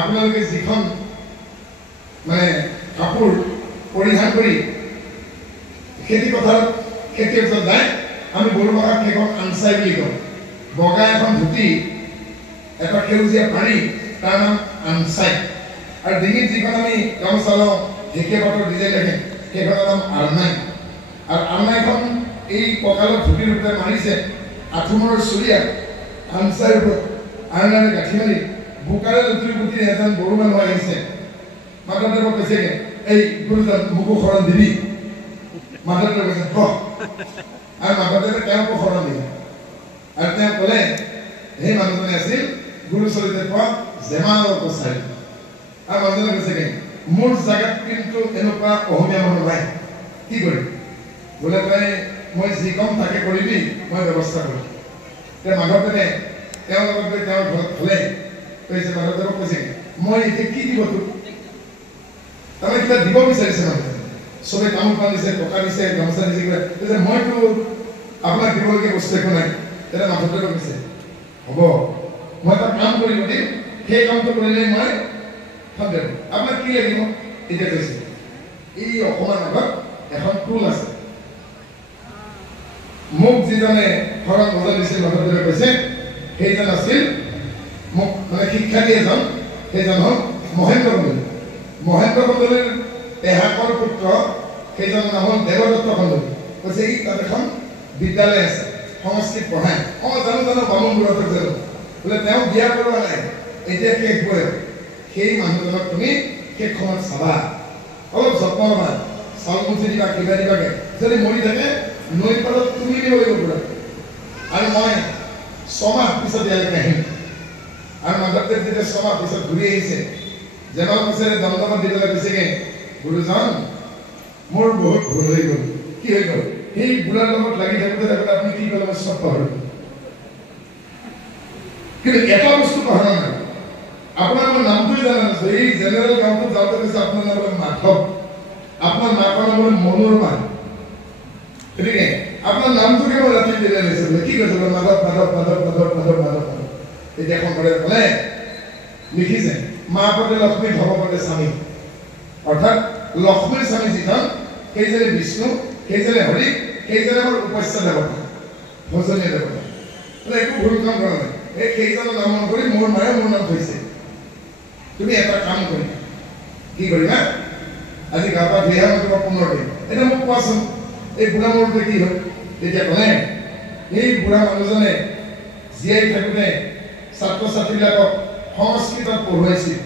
আপোনালোকে যিখন মানে কাপোৰ পৰিধান কৰি খেতি পথাৰত খেতিৰ ওচৰত যায় আমি বড়ো ভাষাত সেইখন আনচাই বুলি কওঁ বগা এখন ধুতি এটা সেউজীয়া পাৰি তাৰ নাম আনচাই আৰু ডিঙিত যিখন আমি গামোচা লওঁ ঢেকীয়া পাতৰ ডিজাইন থাকে সেইখনৰ নাম আৰনাই আৰু আৰনাইখন এই কঁকালত ধুতিৰ ওপৰত মাৰিছে আঠুমৰৰ চুৰিয়া আনচাইৰ ওপৰত আৰনাৰে গাঁঠি মাৰি বোকাৰে লুতুৰি পুতুৰি এজন বড়ো মানুহ আহিছে মাধৱদেৱক কৈছেগে এই গুৰুজন মোকো শৰণ দিবি মাধৱদেৱে কৈছে ক আৰু মাধৱদেৱে তেওঁকো শৰণ দিলে আৰু তেওঁ ক'লে সেই মানুহজনে আছিল গুৰুচৰিত্ৰত পোৱা জেমাল কছাৰী আৰু মানুহজনে কৈছেগে মোৰ জাগাত কিন্তু এনেকুৱা অসমীয়া মানুহ নাই কি কৰিম বোলে তই মই যি কম তাকে কৰিবি মই ব্যৱস্থা কৰিম তেওঁ মাধৱদেৱে তেওঁৰ লগত গৈ তেওঁৰ ঘৰত থ'লে কৈছে মাধৱদেৱক কৈছে মই এতিয়া কি দিব তোক তাৰমানে কিবা দিব বিচাৰিছে মানুহে চবে কামত দিছে টকা দিছে গামোচা দিছে কিবা কৈছে মইতো আপোনাক দিবলগীয়া বস্তু একো নাই তেতিয়া মাধৱদেৱে কৈছে হ'ব মই এটা কাম কৰিব দিম সেই কামটো কৰিলে মই সন্দেহ আপোনাক কি লাগিব এতিয়া কৈছে এই অকণমান আগত এখন টুল আছে মোক যিজনে শৰণ বজাই দিছিল মাধৱদেৱে কৈছে সেইজন আছিল মোক মানে শিক্ষাৰ্থী এজন সেইজন হ'ল মহেন্দ্ৰ কন্দলী মহেন্দ্ৰ কন্দলীৰ পেহাকৰ পুত্ৰ সেইজনৰ নাম হ'ল দেৱদত্ত কন্দলী কৈছে এই তাত এখন বিদ্যালয় আছে সংস্কৃত পঢ়ায় জানো বামুণবোৰত জানো বোলে তেওঁ বিয়া কৰোৱা নাই এতিয়া শেষ বয়স সেই মানুহজনক তুমি সেইখনত চাবা অলপ যত্ন ল'বা চাউল মুঠি দিবা কিবা দিবাগে যদি মৰি থাকে নৈ পাৰত তুমি দিব লাগিব আৰু মই 6 মাহ পিছত ইয়ালৈকে আহিম আৰু মাধৱদেৱ যেতিয়া 6 মাহ পিছত ঘূৰি আহিছে জেমাল কছাৰীয়ে দণ্ডমান দিবলৈ কৈছেগে গুৰুজন মোৰ বহুত ভুল হৈ গ'ল কি হৈ গ'ল সেই বুঢ়াৰ লগত লাগি থাকোঁতে আপুনি কি ক'লে মই চব পাহৰিলোঁ কিন্তু এটা বস্তু পাহৰা নাই আপোনাৰ মোৰ নামটোৱে জানা নাছিল এই জেনেৰেল গাঁওটোত যাওঁতে কৈছে আপোনাৰ নাম হ'ল মাধৱ আপোনাৰ মাকৰ নাম হ'ল মনোৰমা গতিকে আপোনাৰ নামটোকে মই ৰাতি দিলে লৈছিলোঁ কি কৈছে মাধৱ মাধৱ মাধৱ মাধৱ মাধৱ মাধৱ মাধৱ এতিয়া শংকৰদেৱে ক'লে লিখিছে মা পদে লক্ষ্মী ভৱ পদে স্বামী অৰ্থাৎ লক্ষ্মীৰ স্বামী যিজন সেইজনে বিষ্ণু সেইজনে হৰি সেইজনে হ'ল উপস্য দেৱতা ভোজনীয় দেৱতা একো ভুল কাম কৰা নাই এই সেইজনৰ নাম কৰি মোৰ মায়ে মোৰ নাম থৈছে তুমি এটা কাম কৰিবা কি কৰিবা আজি গা পা ধুই মই তোমাক 15 দিন এতিয়া মোক কোৱাচোন এই বুঢ়া মূৰতে কি হ'ল তেতিয়া ক'লে এই বুঢ়া মানুহজনে জীয়াই থাকোঁতে ছাত্ৰ ছাত্ৰীবিলাকক সংস্কৃতত পঢ়ুৱাইছিল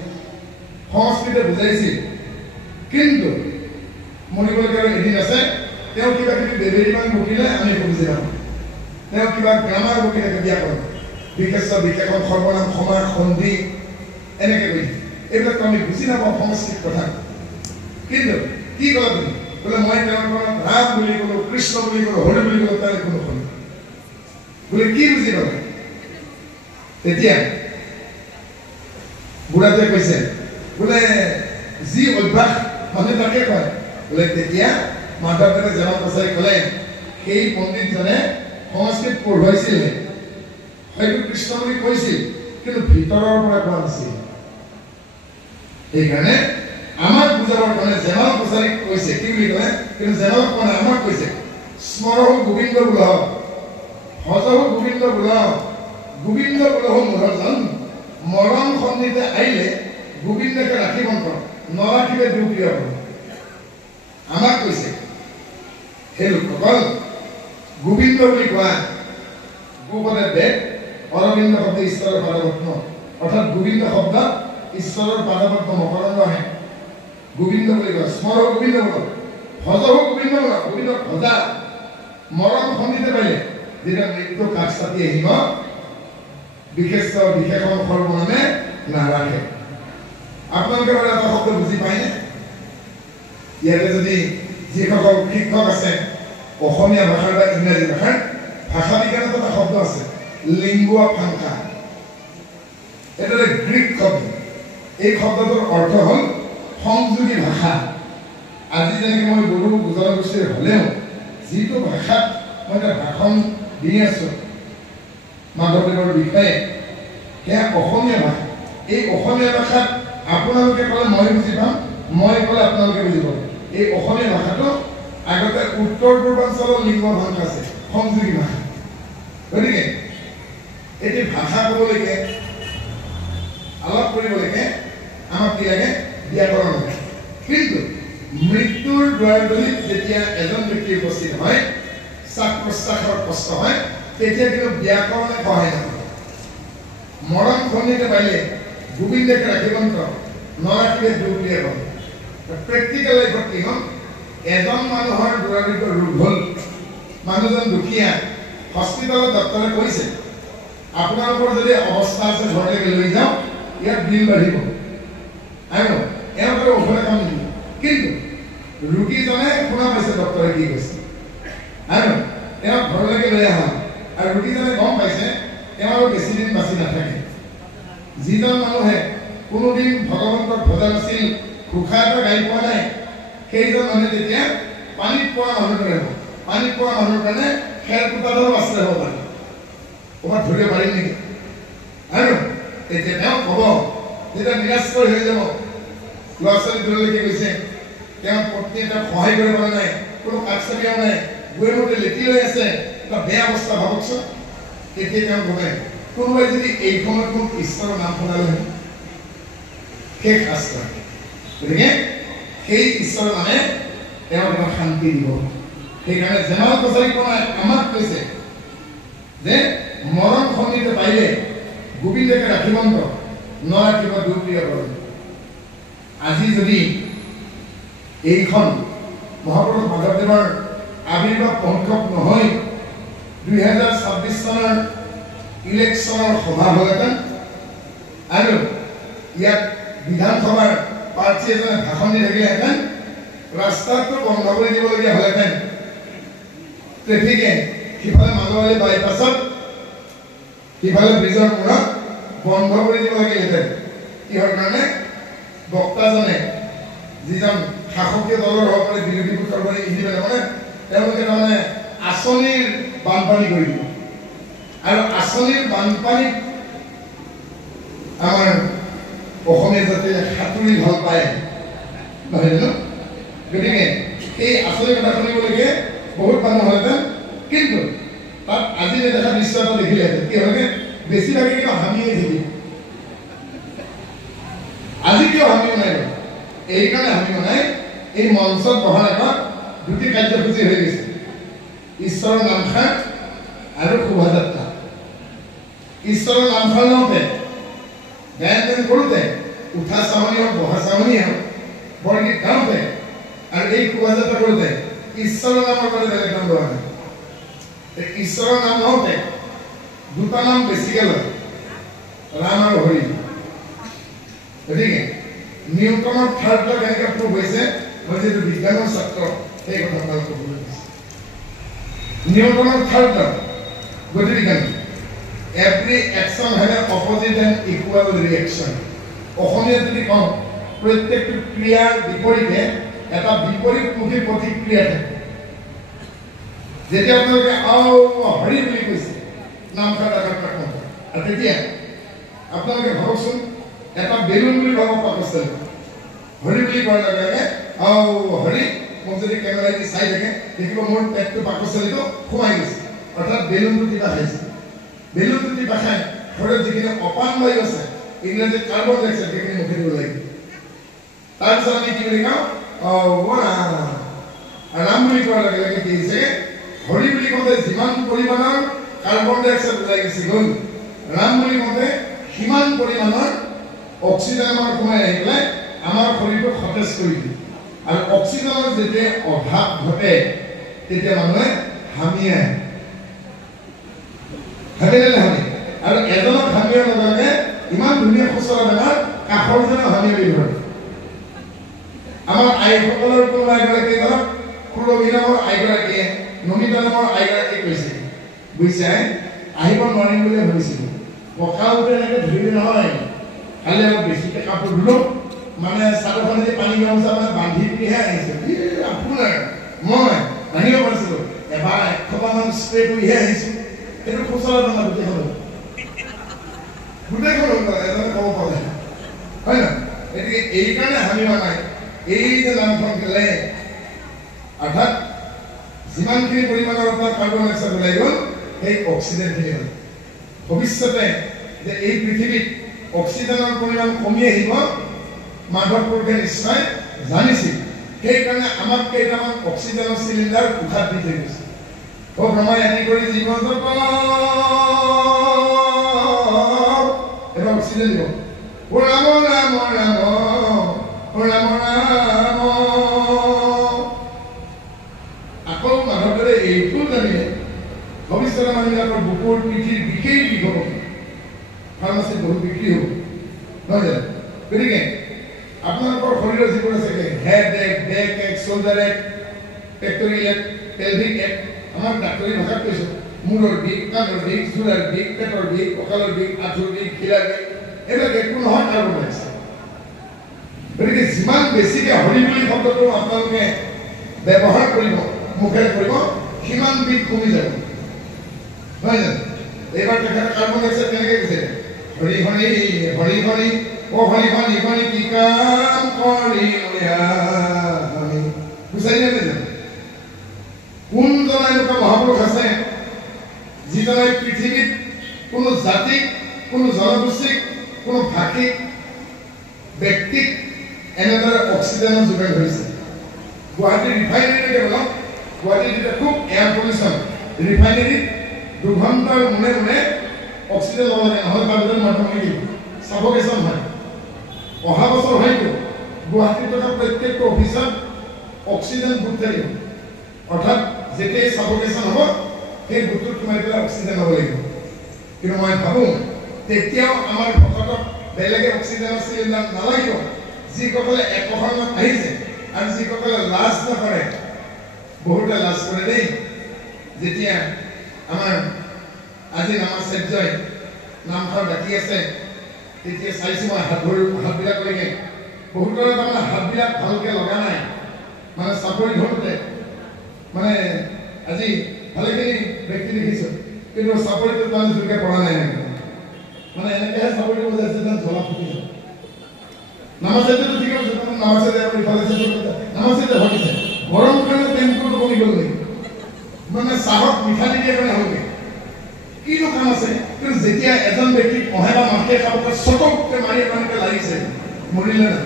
সংস্কৃতে বুজাইছিল কিন্তু মৰিবলগীয়া এদিন আছে তেওঁ কিবা কিবি বেবেৰীমান বকিলে আমি বুজি নাপাওঁ তেওঁ কিবা গ্ৰামাৰ বকি থাকে ব্যাকৰণ বিশেষ্য বিশেষণ সৰ্বনাম সমাস সন্ধি এনেকৈ কৰি এইবিলাক আমি বুজি নাপাওঁ সংস্কৃত কথা কিন্তু কি ক'লা তুমি বোলে মই তেওঁৰ ৰাম বুলি ক'লো কৃষ্ণ বুলি ক'লো হৰি বুলি ক'লো তাৰ একো নক'লো বোলে কি বুজি পালে তেতিয়া বুঢ়াটোৱে কৈছে বোলে যি অভ্যাস মানুহে তাকে কয় বোলে তেতিয়া মাধৱদেৱে জেমাল কছাৰী ক'লে সেই পণ্ডিতজনে সংস্কৃত পঢ়ুৱাইছিল হয়তো কৃষ্ণ বুলি কৈছিল কিন্তু ভিতৰৰ পৰা কোৱা নাছিল সেইকাৰণে আমাক বুজাবৰ কাৰণে জেমাল কছাৰীক কৈছে কি বুলি ক'লে কিন্তু জেমালক কোৱা নাই আমাক কৈছে স্মৰহ গোবিন্দ বোলহ হজহ গোবিন্দ বোলহ গোবিন্দ বোলহ মোৰজন মৰণ সন্ধিতে আহিলে গোবিন্দকে ৰাখিব নকৰ নৰাখিলে দুপ্ৰিয় হ'ব আমাক কৈছে সেই লোকসকল গোবিন্দ বুলি কোৱা গোপদে দেৱ অৰবিন্দ শব্দ ঈশ্বৰৰ পাদপদ্ম অৰ্থাৎ গোবিন্দ শব্দ ঈশ্বৰৰ পাদপদ্ম মকৰন্দ আহে গোবিন্দ বুলি কোৱা স্মৰহ গোবিন্দ বোল ভজহ গোবিন্দ বোল গোবিন্দক ভজা মৰণ সন্ধিতে পাইলে যেতিয়া মৃত্যু কাষ চাপি আহিব বিশেষ সৰ্বনামে নাৰাখে আপোনালোকে এটা শব্দ বুজি পায়নে ইয়াতে যদি যিসকল শিক্ষক আছে অসমীয়া ভাষাৰ বা ইংৰাজী ভাষাৰ ভাষা বিজ্ঞানত এটা শব্দ আছে লিংগুয়া ফ্ৰাংকা এটা গ্ৰীক শব্দ এই শব্দটোৰ অৰ্থ হ'ল সংযোগী ভাষা আজি যেনেকৈ মই বড়ো জনগোষ্ঠীৰ হ'লেও যিটো ভাষাত মই এটা ভাষণ দি আছোঁ মাধৱদেৱৰ বিষয়ে সেয়া অসমীয়া ভাষা এই অসমীয়া ভাষাত আপোনালোকে ক'লে মই বুজি পাম মই ক'লে আপোনালোকে বুজি পাব এই অসমীয়া ভাষাটো আগতে উত্তৰ পূৰ্বাঞ্চলৰ লিংগ ভাষা আছে সংযোগী ভাষা গতিকে এটি ভাষা ক'বলৈকে আলাপ কৰিবলৈকে আমাক কি লাগে ব্যাকৰণ লাগে কিন্তু মৃত্যুৰ দুৱাৰদলিত যেতিয়া এজন ব্যক্তি উপস্থিত হয় শ্বাস প্ৰশ্বাসৰ কষ্ট হয় তেতিয়া কিন্তু ব্যাকৰণে সহায় নকৰে মৰণ খনিতে পাইলে গোবিন্দকে ৰাখিবন্ত নৰাখিলে দুৰ্ক্ৰিয়া কৰে প্ৰেক্টিকেল লাইফত কি হ'ল এজন মানুহৰ দুৰাৰোগ্য ৰোগ হ'ল মানুহজন দুখীয়া হস্পিটেলত ডক্টৰে কৈছে আপোনালোকৰ যদি অৱস্থা আছে ঘৰলৈকে লৈ যাওঁ ইয়াত বিল বাঢ়িব আৰু এওঁলোকে ঔষধে কাম নিদিব কিন্তু ৰোগীজনে শুনা পাইছে ডক্টৰে কি কৈছে আৰু তেওঁ ঘৰলৈকে লৈ আহা আৰু ৰোগীজনে গম পাইছে তেওঁ আৰু বেছি দিন বাচি নাথাকে যিজন মানুহে কোনোদিন ভগৱন্তৰ ভজা নাছিল ঘোষা এটা গাই পোৱা নাই সেইজন মানুহে তেতিয়া পানীত পৰা মানুহৰ দৰে হ'ব পানীত পৰা মানুহৰ কাৰণে খেৰ কুটাডালো আশ্ৰয় হ'ব পাৰে ক'ৰবাত ধৰিব পাৰিম নেকি আৰু তেতিয়া তেওঁ ক'ব যেতিয়া নিৰাশ্ৰয় হৈ যাব ল'ৰা ছোৱালী দূৰলৈকে গৈছে তেওঁ পত্নীয়ে তেওঁক সহায় কৰিব পৰা নাই কোনো কাষ চাপিয়া নাই গৈ মতে লেটি লৈ আছে এটা বেয়া অৱস্থা ভাবকচোন তেতিয়া তেওঁ ক'লে কোনোবাই যদি এই সময়ত মোক ঈশ্বৰৰ নাম শুনালে শেষ আশ্ৰয় গতিকে সেই ঈশ্বৰৰ নামে তেওঁ তোমাক শান্তি দিব সেইকাৰণে জেমাল কছাৰী কোনাই আমাক কৈছে যে মৰণ খনিতে পাইলে গোবিন্দকে ৰাখিবন্ত নৰাখিব দুৰ্ক্ৰিয়া কৰে আজি যদি এইখন মহাপুৰুষ মাধৱদেৱৰ আবিৰ্ভাৱ মহোৎসৱ নহয় 2026 চনৰ ইলেকশ্যনৰ সভা হ'লহেঁতেন আৰু ইয়াত বিধানসভাৰ প্ৰাৰ্থী এজনে ভাষণ দি থাকিলেহেঁতেন ৰাস্তাটো বন্ধ কৰি দিবলগীয়া হ'লহেঁতেন ট্ৰেফিকে সিফালে মালৱাৰী বাইপাছত সিফালে ব্ৰিজৰ মূৰত বন্ধ কৰি দিব লাগিলহেঁতেন কিহৰ কাৰণে বক্তাজনে যিজন শাসকীয় দলৰ হ'ব পাৰে বিৰোধী পক্ষৰ পৰা ইণ্ডিপেণ্ডেণ্ট মানে তেওঁলোকে তাৰমানে আঁচনিৰ বানপানী কৰি দিব আৰু আঁচনিৰ বানপানীত আমাৰ অসমীয়া জাতিয়ে সাঁতুৰি ভাল পায় নহয় জানো গতিকে সেই আঁচনিৰ কথা শুনিবলৈকে বহুত মানুহ হ'লহেঁতেন কিন্তু তাত আজি দেখা দৃশ্য এটা দেখিলেহেঁতেন কি হ'লগে বেছিভাগে কিন্তু হামিয়ে থাকিব আজি কিয় হামিও নাই এইকাৰণে হামিও নাই এই মঞ্চত বহাৰ আগত দুটি কাৰ্যসূচী হৈ গৈছে ঈশ্বৰৰ নামষাৰ আৰু শোভাযাত্ৰা ঈশ্বৰৰ নামষাৰ লওঁতে গায়ন কৰোঁতে উঠা চামনি হওক বহা চামনি হওক বৰগীত গাওঁতে আৰু এই শোভাযাত্ৰা কৰোঁতে ঈশ্বৰৰ নামৰ বাবে বেলেগ নাম লোৱা নাই ঈশ্বৰৰ নাম লওঁতে দুটা নাম বেছিকৈ লয় ৰাম আৰু হৰি গতিকে নিউটনৰ থাৰ্ড ল কেনেকৈ প্ৰুভ হৈছে মই যিহেতু বিজ্ঞানৰ ছাত্ৰ সেই কথা আপোনালোক ক'বলৈ দিছোঁ নিউটনৰ থাৰ্ড ল গতিবিজ্ঞান every action have a opposite and equal reaction অসমীয়াত যদি কওঁ প্ৰত্যেকটো ক্ৰিয়াৰ বিপৰীতে এটা বিপৰীতমুখী প্ৰতিক্ৰিয়া থাকে যেতিয়া আপোনালোকে হৰি বুলি কৈছে নামষাৰ আৰু তেতিয়া আপোনালোকে ভাবকচোন এটা বেলুন বুলি ভাবক পাকস্থলী হৰি বুলি কোৱাৰ লগে লগে হৰি মোক যদি কেমেৰাদি চাই থাকে দেখিব মোৰ পেটটো পাকস্থলীটো সোমাই গৈছে অৰ্থাৎ বেলুনটো কিবা খাইছে বেলুনটো কিবা খাই শৰীৰত যিখিনি অপান বায়ু আছে ইংৰাজীত কাৰ্বন ডাই অক্সাইড সেইখিনি মুখে দিব লাগিব তাৰপিছত আমি কি বুলি কওঁ ৰাম বুলি কোৱাৰ লগে লগে কি হৈছে হৰি বুলি কওঁতে যিমান পৰিমাণৰ কাৰ্বন ডাই অক্সাইড ওলাই গুচি গ'ল ৰাম বুলি কওঁতে সিমান পৰিমাণৰ অক্সিজেন আমাৰ সোমাই আহি পেলাই আমাৰ শৰীৰটো সতেজ কৰি দিয়ে আৰু অক্সিজেনৰ যেতিয়া অভাৱ ঘটে তেতিয়া মানুহে হামি আহে ভাবিলে নাভাবি আৰু এজনক ভাবিয়াৰ লগে লগে ইমান ধুনীয়া খুচৰা বেমাৰ কাষৰ জনে ভাবিয়াবি ধৰে আমাৰ আইসকলৰ কোনোবা এগৰাকী ধৰক সুৰভি নামৰ আইগৰাকীয়ে নমিতা নামৰ আইগৰাকীয়ে কৈছে বুজিছে আহিব নোৱাৰিম বুলি ভাবিছিলোঁ কঁকালটো এনেকৈ ধৰিলে নহয় খালি অলপ বেছিকৈ কাপোৰ ধুলোঁ মানে চাদৰখন যে পানী গামোচা মানে বান্ধি পিনিহে আহিছে আপোনাৰ মই ভাঙিব পাৰিছিলোঁ এবাৰ 100মান স্প্ৰে কৰিহে আহিছোঁ সেইটো খুচৰা বেমাৰ গোটেইখন এজনে ক'ব পাৰে হয় না গতিকে এই কাৰণে ভাবিব নাই এই যে নামখন খেলে অৰ্থাৎ যিমানখিনি পৰিমাণৰ আপোনাৰ কাৰ্বন ডাই অক্সাইড ওলাই গ'ল সেই অক্সিজেনখিনি হ'ল ভৱিষ্যতে যে এই পৃথিৱীত অক্সিজেনৰ পৰিমাণ কমি আহিব মাধৱ পুৰুষে নিশ্চয় জানিছিল সেইকাৰণে আমাক কেইটামান অক্সিজেনৰ চিলিণ্ডাৰ উঠাত দি থৈ গৈছে ব্ৰহ্মাই আদি কৰি জীৱন এবাৰ অক্সিজেন দিব ৰাম ৰাম ৰাম ৰাম ৰাম আকৌ মাধৱদেৱে এইটো জানিলে ভৱিষ্যতে মানুহবিলাকৰ বুকুৰ পিঠিৰ বিশেষ বিষ হ'ব ফাৰ্মাচীত বহুত বিক্ৰী হ'ব নহয় জানো গতিকে আপোনালোকৰ শৰীৰৰ যিবোৰ আছে হেড এক বেক এক শোল্ডাৰ এক পেক্টৰিয়েল এক পেলভিক এক আমাৰ ডাক্তৰী ভাষাত কৈছোঁ মূৰৰ বিষ কাণৰ বিষ চোলাৰ বিষ পেটৰ বিষ কঁকালৰ বিষ আঁঠুৰ বিষ শিৰাৰ বিষ এইবিলাক একো নহয় কাৰ্বন ডাই অক্সাইড গতিকে যিমান বেছিকৈ হৰি বুলি শব্দটো আপোনালোকে ব্যৱহাৰ কৰিব মুখেৰে কৰিব সিমান বিষ কমি যাব নহয় জানো এইবাৰ তেখেতে কাৰ্বন ডাই অক্সাইড কেনেকৈ কৈছে হৰি হৰি হৰি হৰি ও হৰি হৰি হৰি কি কাম কৰি আমি বুজাই দিয়া নাই কোনজন এনেকুৱা মহাপুৰুষ আছে যিজনে পৃথিৱীত কোনো জাতিক কোনো জনগোষ্ঠীক কোনো ভাষিক ব্যক্তিক এনেদৰে অক্সিজেনৰ যোগান ধৰিছে গুৱাহাটী ৰিফাইনেৰীলৈকে বলক গুৱাহাটীত যেতিয়া খুব এয়াৰ পলিউশ্যন ৰিফাইনেৰীত 2 ঘণ্টাৰ মূৰে মূৰে অক্সিজেন ল'ব লাগে নহ'লে তাৰ ভিতৰত মানুহ মৰি গ'ল চাফকেশ্যন হয় অহা বছৰ হয়তো গুৱাহাটীত থকা প্ৰত্যেকটো অফিচত অক্সিজেন বুথ থাকিব অৰ্থাৎ যেতিয়াই চাফকেশ্যন হ'ব সেই বুথটোত সোমাই পেলাই অক্সিজেন ল'ব লাগিব কিন্তু মই ভাবোঁ তেতিয়াও আমাৰ ভকতক বেলেগে অক্সিজেনৰ চিলিণ্ডাৰ নালাগিব যিসকলে একশৰণত আহিছে আৰু যিসকলে লাজ নকৰে বহুতে লাজ কৰে দেই যেতিয়া আমাৰ আজি নামাচাৰ্যই নামঘৰ ডাকি আছে তেতিয়া চাইছোঁ মই হাতবিলাক লৈকে বহুতৰে তাৰমানে হাতবিলাক ভালকৈ লগা নাই মানে চাপৰি ধৰোঁতে মানে আজি ভালেখিনি ব্যক্তি দেখিছোঁ কিন্তু চাপৰিটো মানে জোৰকৈ পৰা নাই মানে এনেকৈহে চাপৰিটো বজাইছে যেন জ্বলা ফুটিছে নামাচাৰ্যটো ঠিক আছে নামাচাৰ্য নামাচাৰ্য ঘটিছে গৰম কাৰণে টেম্পোটো কমি গ'ল নেকি মানে চাহত মিঠা দি দিয়ে কাৰণে হ'লগৈ কিনো কাম আছে কিন্তু যেতিয়া এজন ব্যক্তিক অহে বা মাকে খাবলৈ চটককৈ মাৰি এখনকৈ লাগিছে মৰিলে নাই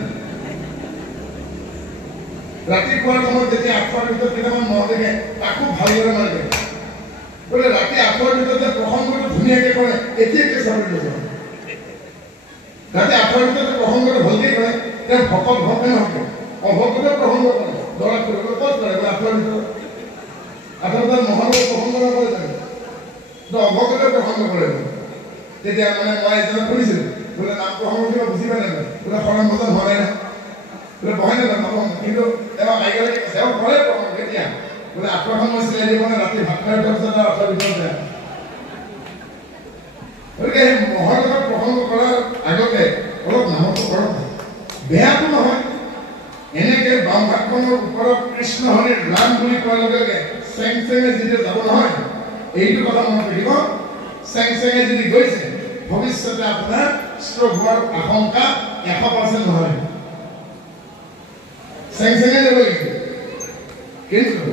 ৰাতিপুৱাৰ সময়ত যেতিয়া 8টাৰ ভিতৰত কেইটামান মহ দেখে তাকো ভালদৰে মাৰিলে বোলে ৰাতি 8টাৰ ভিতৰত যে প্ৰসংগটো ধুনীয়াকৈ কৰে এতিয়াকে চাবলৈ যাব ৰাতি 8টাৰ ভিতৰত প্ৰসংগটো ভালকৈ কৰে তেওঁ ভকত ভকে নহওক অভকতে প্ৰসংগ কৰে দৰা কৰিবলৈ ক'ত কৰে 8টাৰ ভিতৰত 8টাৰ ভিতৰত মহাদেৱ প্ৰসংগ নকৰে জানো অভকতে প্ৰসংগ কৰে তেতিয়া মানে মই এজনক শুনিছিলোঁ বোলে নাম প্ৰসংগ কিবা বুজি পাই নাই বোলে সৰম বজন হোৱা নাই না বোলে বহাই নাপাওঁ কিন্তু তেওঁ আইগৰাকী তেওঁ কৰে প্ৰসংগ কেতিয়া বোলে 8টাখন মই চিলাই দিব মানে ৰাতি ভাত খাই উঠাৰ পিছত 8টাৰ ভিতৰত যায় গতিকে সেই মহৰ লগত প্ৰসংগ কৰাৰ আগতে অলপ নামতো কৰক বেয়াটো নহয় এনেকৈ বাম হাতখনৰ ওপৰত কৃষ্ণ হৰিৰ ৰাম বুলি কোৱাৰ লগে লগে চেং চেঙে যেতিয়া যাব নহয় এইটো কথা মনত ৰাখিব চেং চেঙে যদি গৈছে ভৱিষ্যতে আপোনাৰ ষ্ট্ৰোক হোৱাৰ আশংকা 100% নহয় চেং চেঙে যাব লাগিব কিন্তু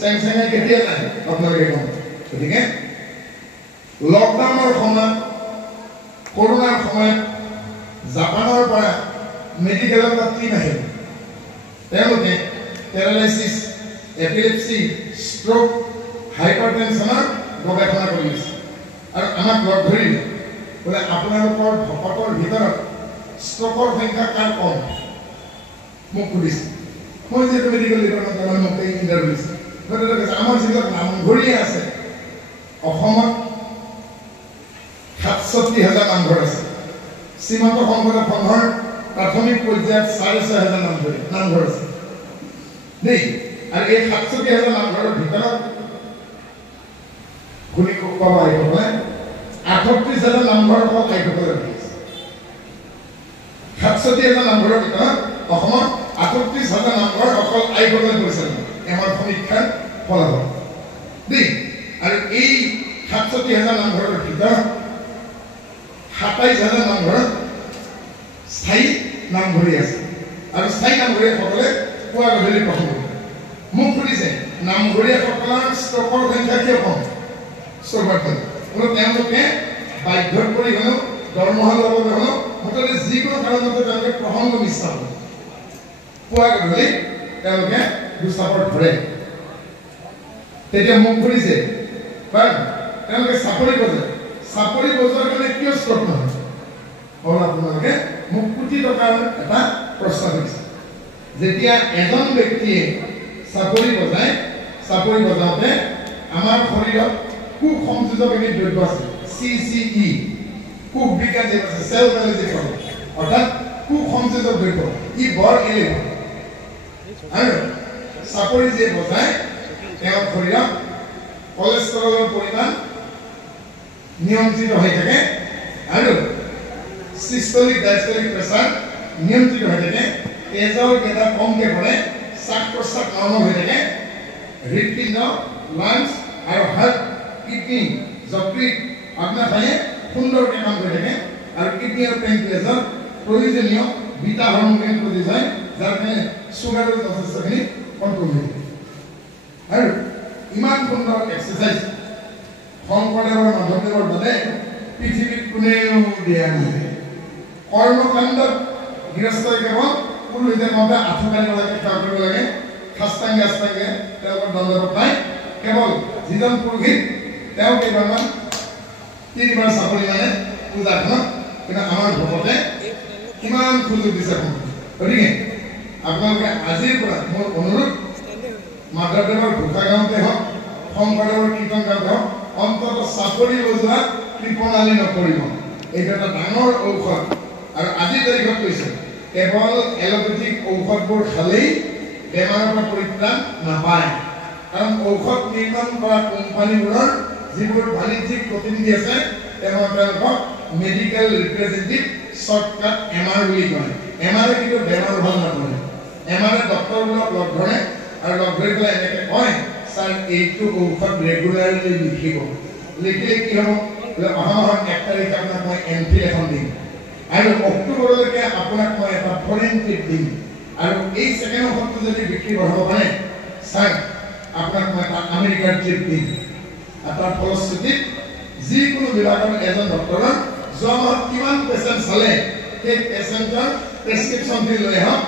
চেং চেঙে কেতিয়া নাই আপোনালোকে গম গতিকে লকডাউনৰ সময়ত কৰোণাৰ সময়ত জাপানৰ পৰা মেডিকেলৰ পৰা টিম আহিল তেওঁলোকে পেৰালাইচিছ এপিলেপচি ষ্ট্ৰোক হাইপাৰটেনশ্যনৰ গৱেষণা কৰি আছে আৰু আমাক লগ ধৰিলে বোলে আপোনালোকৰ ভকতৰ ভিতৰত ষ্ট্ৰোকৰ সংখ্যা কাৰ কম মোক সুধিছে মই যিহেতু মেডিকেল ডিপাৰ্টমেণ্টৰ মোক ইণ্টাৰভিউ দিছে গতিকে আমাৰ যিবিলাক নামঘৰীয়া আছে অসমত ৬৭,০০০ নামঘৰ আছে শ্ৰীমন্ত শংকৰদেৱ সংঘৰ প্ৰাথমিক পৰ্যায়ত ৬,৫০০ নামঘৰ আছে দেই আৰু এই ৬৭,০০০ নামঘৰৰ ভিতৰত খুলি ক'ব আহিবলে ৩৮,০০০ নামঘৰ অকল আইসকলে ৰাখিছে ৬৭,০০০ নামঘৰৰ ভিতৰত অসমৰ ৩৮,০০০ নামঘৰ অকল আইসকলে পৰিচালনা আমাৰ সমীক্ষাৰ ফলাফল দেই আৰু এই ৬৭,০০০ নামঘৰৰ ভিতৰত ২৭,০০০ নামঘৰত স্থায়ী নামঘৰী আছে আৰু স্থায়ী নামঘৰীয়াসকলে পুৱা গধূলি প্ৰসংগ কৰে মোক সুধিছে নামঘৰীয়াসকলৰ ষ্টকৰ সংখ্যা কিয় কম তেওঁলোকে বাধ্যত পৰি হ'লেও দৰমহা ল'বলৈ হ'লেও মুঠতে যিকোনো কাৰণতে তেওঁলোকে প্ৰসংগ মিছাব পুৱা গধূলি তেওঁলোকে দুচাপত ধৰে তেতিয়া মোক সুধিছে তেওঁলোকে চাপৰি বজোৱাৰ কাৰণে কিয় ষ্টক নহয় আপোনালোকে মোক কোটি টকাৰ এটা প্ৰশ্ন কৰিছে যেতিয়া এজন ব্যক্তিয়ে চাপৰি বজাওঁতে আমাৰ শৰীৰত কোষ সংযোজক এবিধ দ্ৰব্য আছে CCE কোষ বিজ্ঞান যে আছে চেল বায়লজি অৰ্থাৎ কোষ সংযোজক দ্ৰব্য ই বৰ এলেহুৱা আৰু চাপৰি যে বজায় তেওঁৰ শৰীৰত কলেষ্ট্ৰলৰ পৰিমাণ নিয়ন্ত্ৰিত হৈ থাকে আৰু সিস্টোলিক ডায়াস্টোলিক প্ৰেছাৰ নিয়ন্ত্ৰিত হৈ থাকে তেজৰ গেদা কমকে পৰে শ্বাস প্ৰশ্বাস নৰ্মেল হৈ থাকে হৃদপিণ্ড লাংছ আৰু হাৰ্ট কিডনি যকৃত অগ্নাশয়ে সুন্দৰকৈ কাম কৰি থাকে আৰু কিডনি আৰু পেনক্ৰিয়াছৰ প্ৰয়োজনীয় বিটা হৰম'ন প্ৰতি যায় যাৰ কাৰণে চুগাৰৰ যথেষ্টখিনি কণ্ট্ৰল হৈ থাকে আৰু ইমান সুন্দৰ এক্সাৰচাইজ শংকৰদেৱৰ মাধৱদেৱৰ দৰে পৃথিৱীত কোনেও দিয়া নাই কৰ্মকাণ্ডত গৃহস্থই কেৱল পুৰোহিতে মতে আঁঠু কাঢ়িব লাগে সেৱা কৰিব লাগে সাষ্টাংগে তেওঁলোকৰ দণ্ডবত নাই কেৱল যিজন পুৰোহিত তেওঁ কেইবাৰমান 3বাৰ চাপৰি মানে পূজাখনত কিন্তু আমাৰ ভকতে কিমান সুযোগ দিছে গতিকে আপোনালোকে আজিৰ পৰা মোৰ অনুৰোধ মাধৱদেৱৰ ঘোষা গাঁৱতে হওক শংকৰদেৱৰ কীৰ্তন গাঁৱতে হওক অন্তত চাপৰি বজোৱা কৃপণালী নকৰিব এইটো এটা ডাঙৰ ঔষধ আৰু আজিৰ তাৰিখত কৈছে কেৱল এলোপেথিক ঔষধবোৰ খালেই বেমাৰৰ পৰা পৰিত্ৰাণ নাপায় কাৰণ ঔষধ নিৰ্মাণ কৰা কোম্পানীবোৰৰ যিবোৰ বাণিজ্যিক প্ৰতিনিধি আছে তেওঁলোকক মেডিকেল ৰিপ্ৰেজেণ্টেটিভ শ্বৰ্টকাট MR বুলি কয় MR কিন্তু বেমাৰ ভাল নকৰে MR ডক্টৰবোৰক লগ ধৰে আৰু লগ ধৰি পেলাই এনেকৈ কয় ছাৰ এইটো ঔষধ ৰেগুলাৰলি লিখিব লিখিলে কি হ'ব অহা মাহৰ 1 তাৰিখে আপোনাক মই এমফিল এখন দিম আৰু অক্টোবৰলৈকে আপোনাক মই এটা ফৰেন ট্ৰিপ দিম আৰু এই ছেকেণ্ড ঔষধটো যদি বিক্ৰী বঢ়াব পাৰে ছাৰ আপোনাক মই এটা আমেৰিকাৰ ট্ৰিপ দিম আৰু তাৰ ফলশ্ৰুতিত যিকোনো বিভাগৰ এজন ডক্টৰৰ যোৱা মাহত কিমান পেচেণ্ট চালে সেই পেচেণ্টৰ প্ৰেছক্ৰিপশ্যনটি লৈ আহক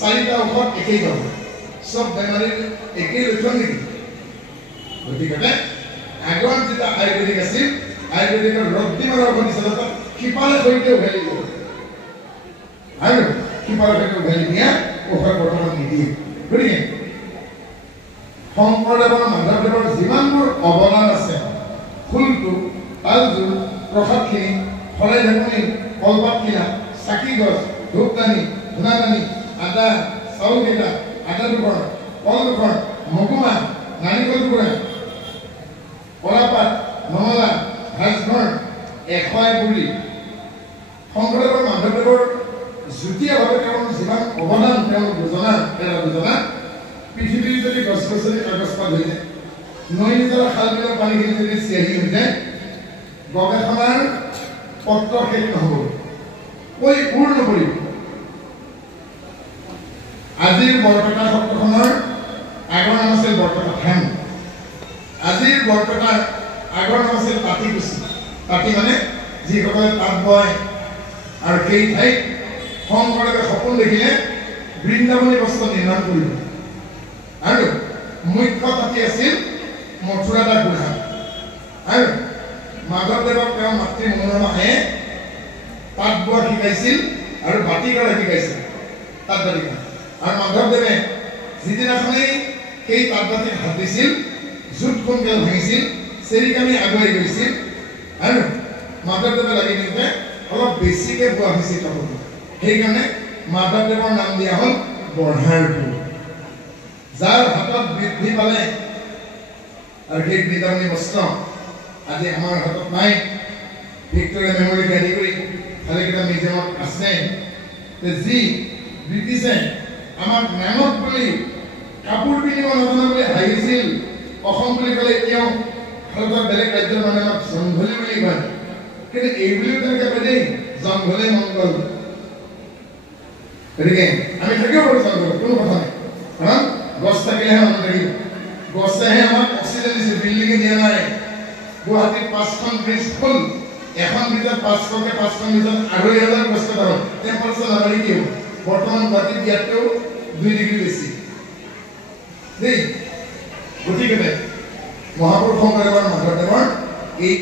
4টা ঔষধ একেই পাব সব বেমাৰীৰ একেই লক্ষণ নেকি গতিকে আগৰ যেটা আয়ুৰ্বেদিক আছিল আয়ুৰ্বেদিকৰ ৰদ্দি মাৰৰ ঔষধ দিছিল শিপালে সৈতে উঘালি দিব আৰু শিপালে সৈতে উঘালি দিয়া ঔষধ বৰ্তমান নিদিয়ে গতিকে শংকৰদেৱৰ মাধৱদেৱৰ যিমানবোৰ অৱদান আছে ফুলটো তালযোৰ প্ৰসাদখিনি শৰাই ঢাকনি কলপাত কিনা চাকি গছ ধূপদানি ধূনাদানি আদা চাউল কেইটা আদা দুখৰ কল দুখৰ মগুমাহ নাৰিকল টুকুৰা কলাপাত নমলা ভাজঘৰ 100 বুঢ়ী শংকৰদেৱৰ মাধৱদেৱৰ যুটীয়াভাৱে তেওঁৰ যিমান অৱদান তেওঁৰ যোজনা পৃথিৱীৰ যদি গছ গছনি কাগজপাত হৈ যায় নৈ নিজৰা খাল বিলৰ পানীখিনি যদি চিয়াহী হৈ যায় গৱেষণাৰ পত্ৰ শেষ নহ'ব কৈ উৰ নপৰিব আজিৰ বৰপেটা সত্ৰখনৰ আগৰ নাম আছিল বৰপেটা থান আজিৰ বৰপেটাৰ আগৰ নাম আছিল পাতিকুচি পাতি মানে যিসকলে তাঁত বয় আৰু সেই ঠাইত শংকৰদেৱে সপোন দেখিলে বৃন্দাবনী বস্ত্ৰ নিৰ্মাণ কৰিব আৰু মুখ্য তাঁতি আছিল মথুৰা দাস বুঢ়া আৰু মাধৱদেৱক তেওঁ মাতৃ মনোৰমায়ে তাঁত বোৱা শিকাইছিল আৰু বাতি কৰা শিকাইছিল তাঁত বাতি কৰা আৰু মাধৱদেৱে যিদিনাখনেই সেই তাঁত বাতিত হাত দিছিল জুট সোনকালে ভাঙিছিল চেৰিকামি আগুৱাই গৈছিল আৰু মাধৱদেৱে লাগি নিওঁতে অলপ বেছিকৈ বোৱা হৈছে কাপোৰটো সেইকাৰণে মাধৱদেৱৰ নাম দিয়া হ'ল বঢ়াৰ ফুল যাৰ হাতত বৃদ্ধি পালে আৰু সেই বৃন্দাবনী বস্ত্ৰ আজি আমাৰ হাতত নাই ভিক্টোৰিয়া মেমৰিয়েল আদি কৰি ভালেকেইটা মিউজিয়ামত আছে যি ব্ৰিটিছে আমাক মেহনত বুলি কাপোৰ পিন্ধিব নাজানে বুলি হাঁহিছিল অসম বুলি ক'লে এতিয়াও ভাৰতৰ বেলেগ ৰাজ্যৰ মানুহে আমাক জংঘলী বুলি কয় কিন্তু এই বুলিও তেনেকৈ কয় দেই জংঘলে মংগল গতিকে আমি থাকিব পাৰোঁ জংঘলত কোনো কথা নাই কাৰণ গছ থাকিলেহে মানুহ থাকিব গছেহে আমাক অক্সিজেন দিছে বিল্ডিঙে দিয়া নাই গুৱাহাটীত 5খন ব্ৰিজ ফুল এখন ব্ৰিজত 500কে 5খন ব্ৰিজত 2,500 গছ কটা হ'ল টেম্পাৰেচাৰ নাবাঢ়ি কি হ'ব বৰ্তমান গুৱাহাটীত ইয়াতকৈও 2 ডিগ্ৰী বেছি দেই গতিকে মহাপুৰুষ শংকৰদেৱৰ মাধৱদেৱৰ এই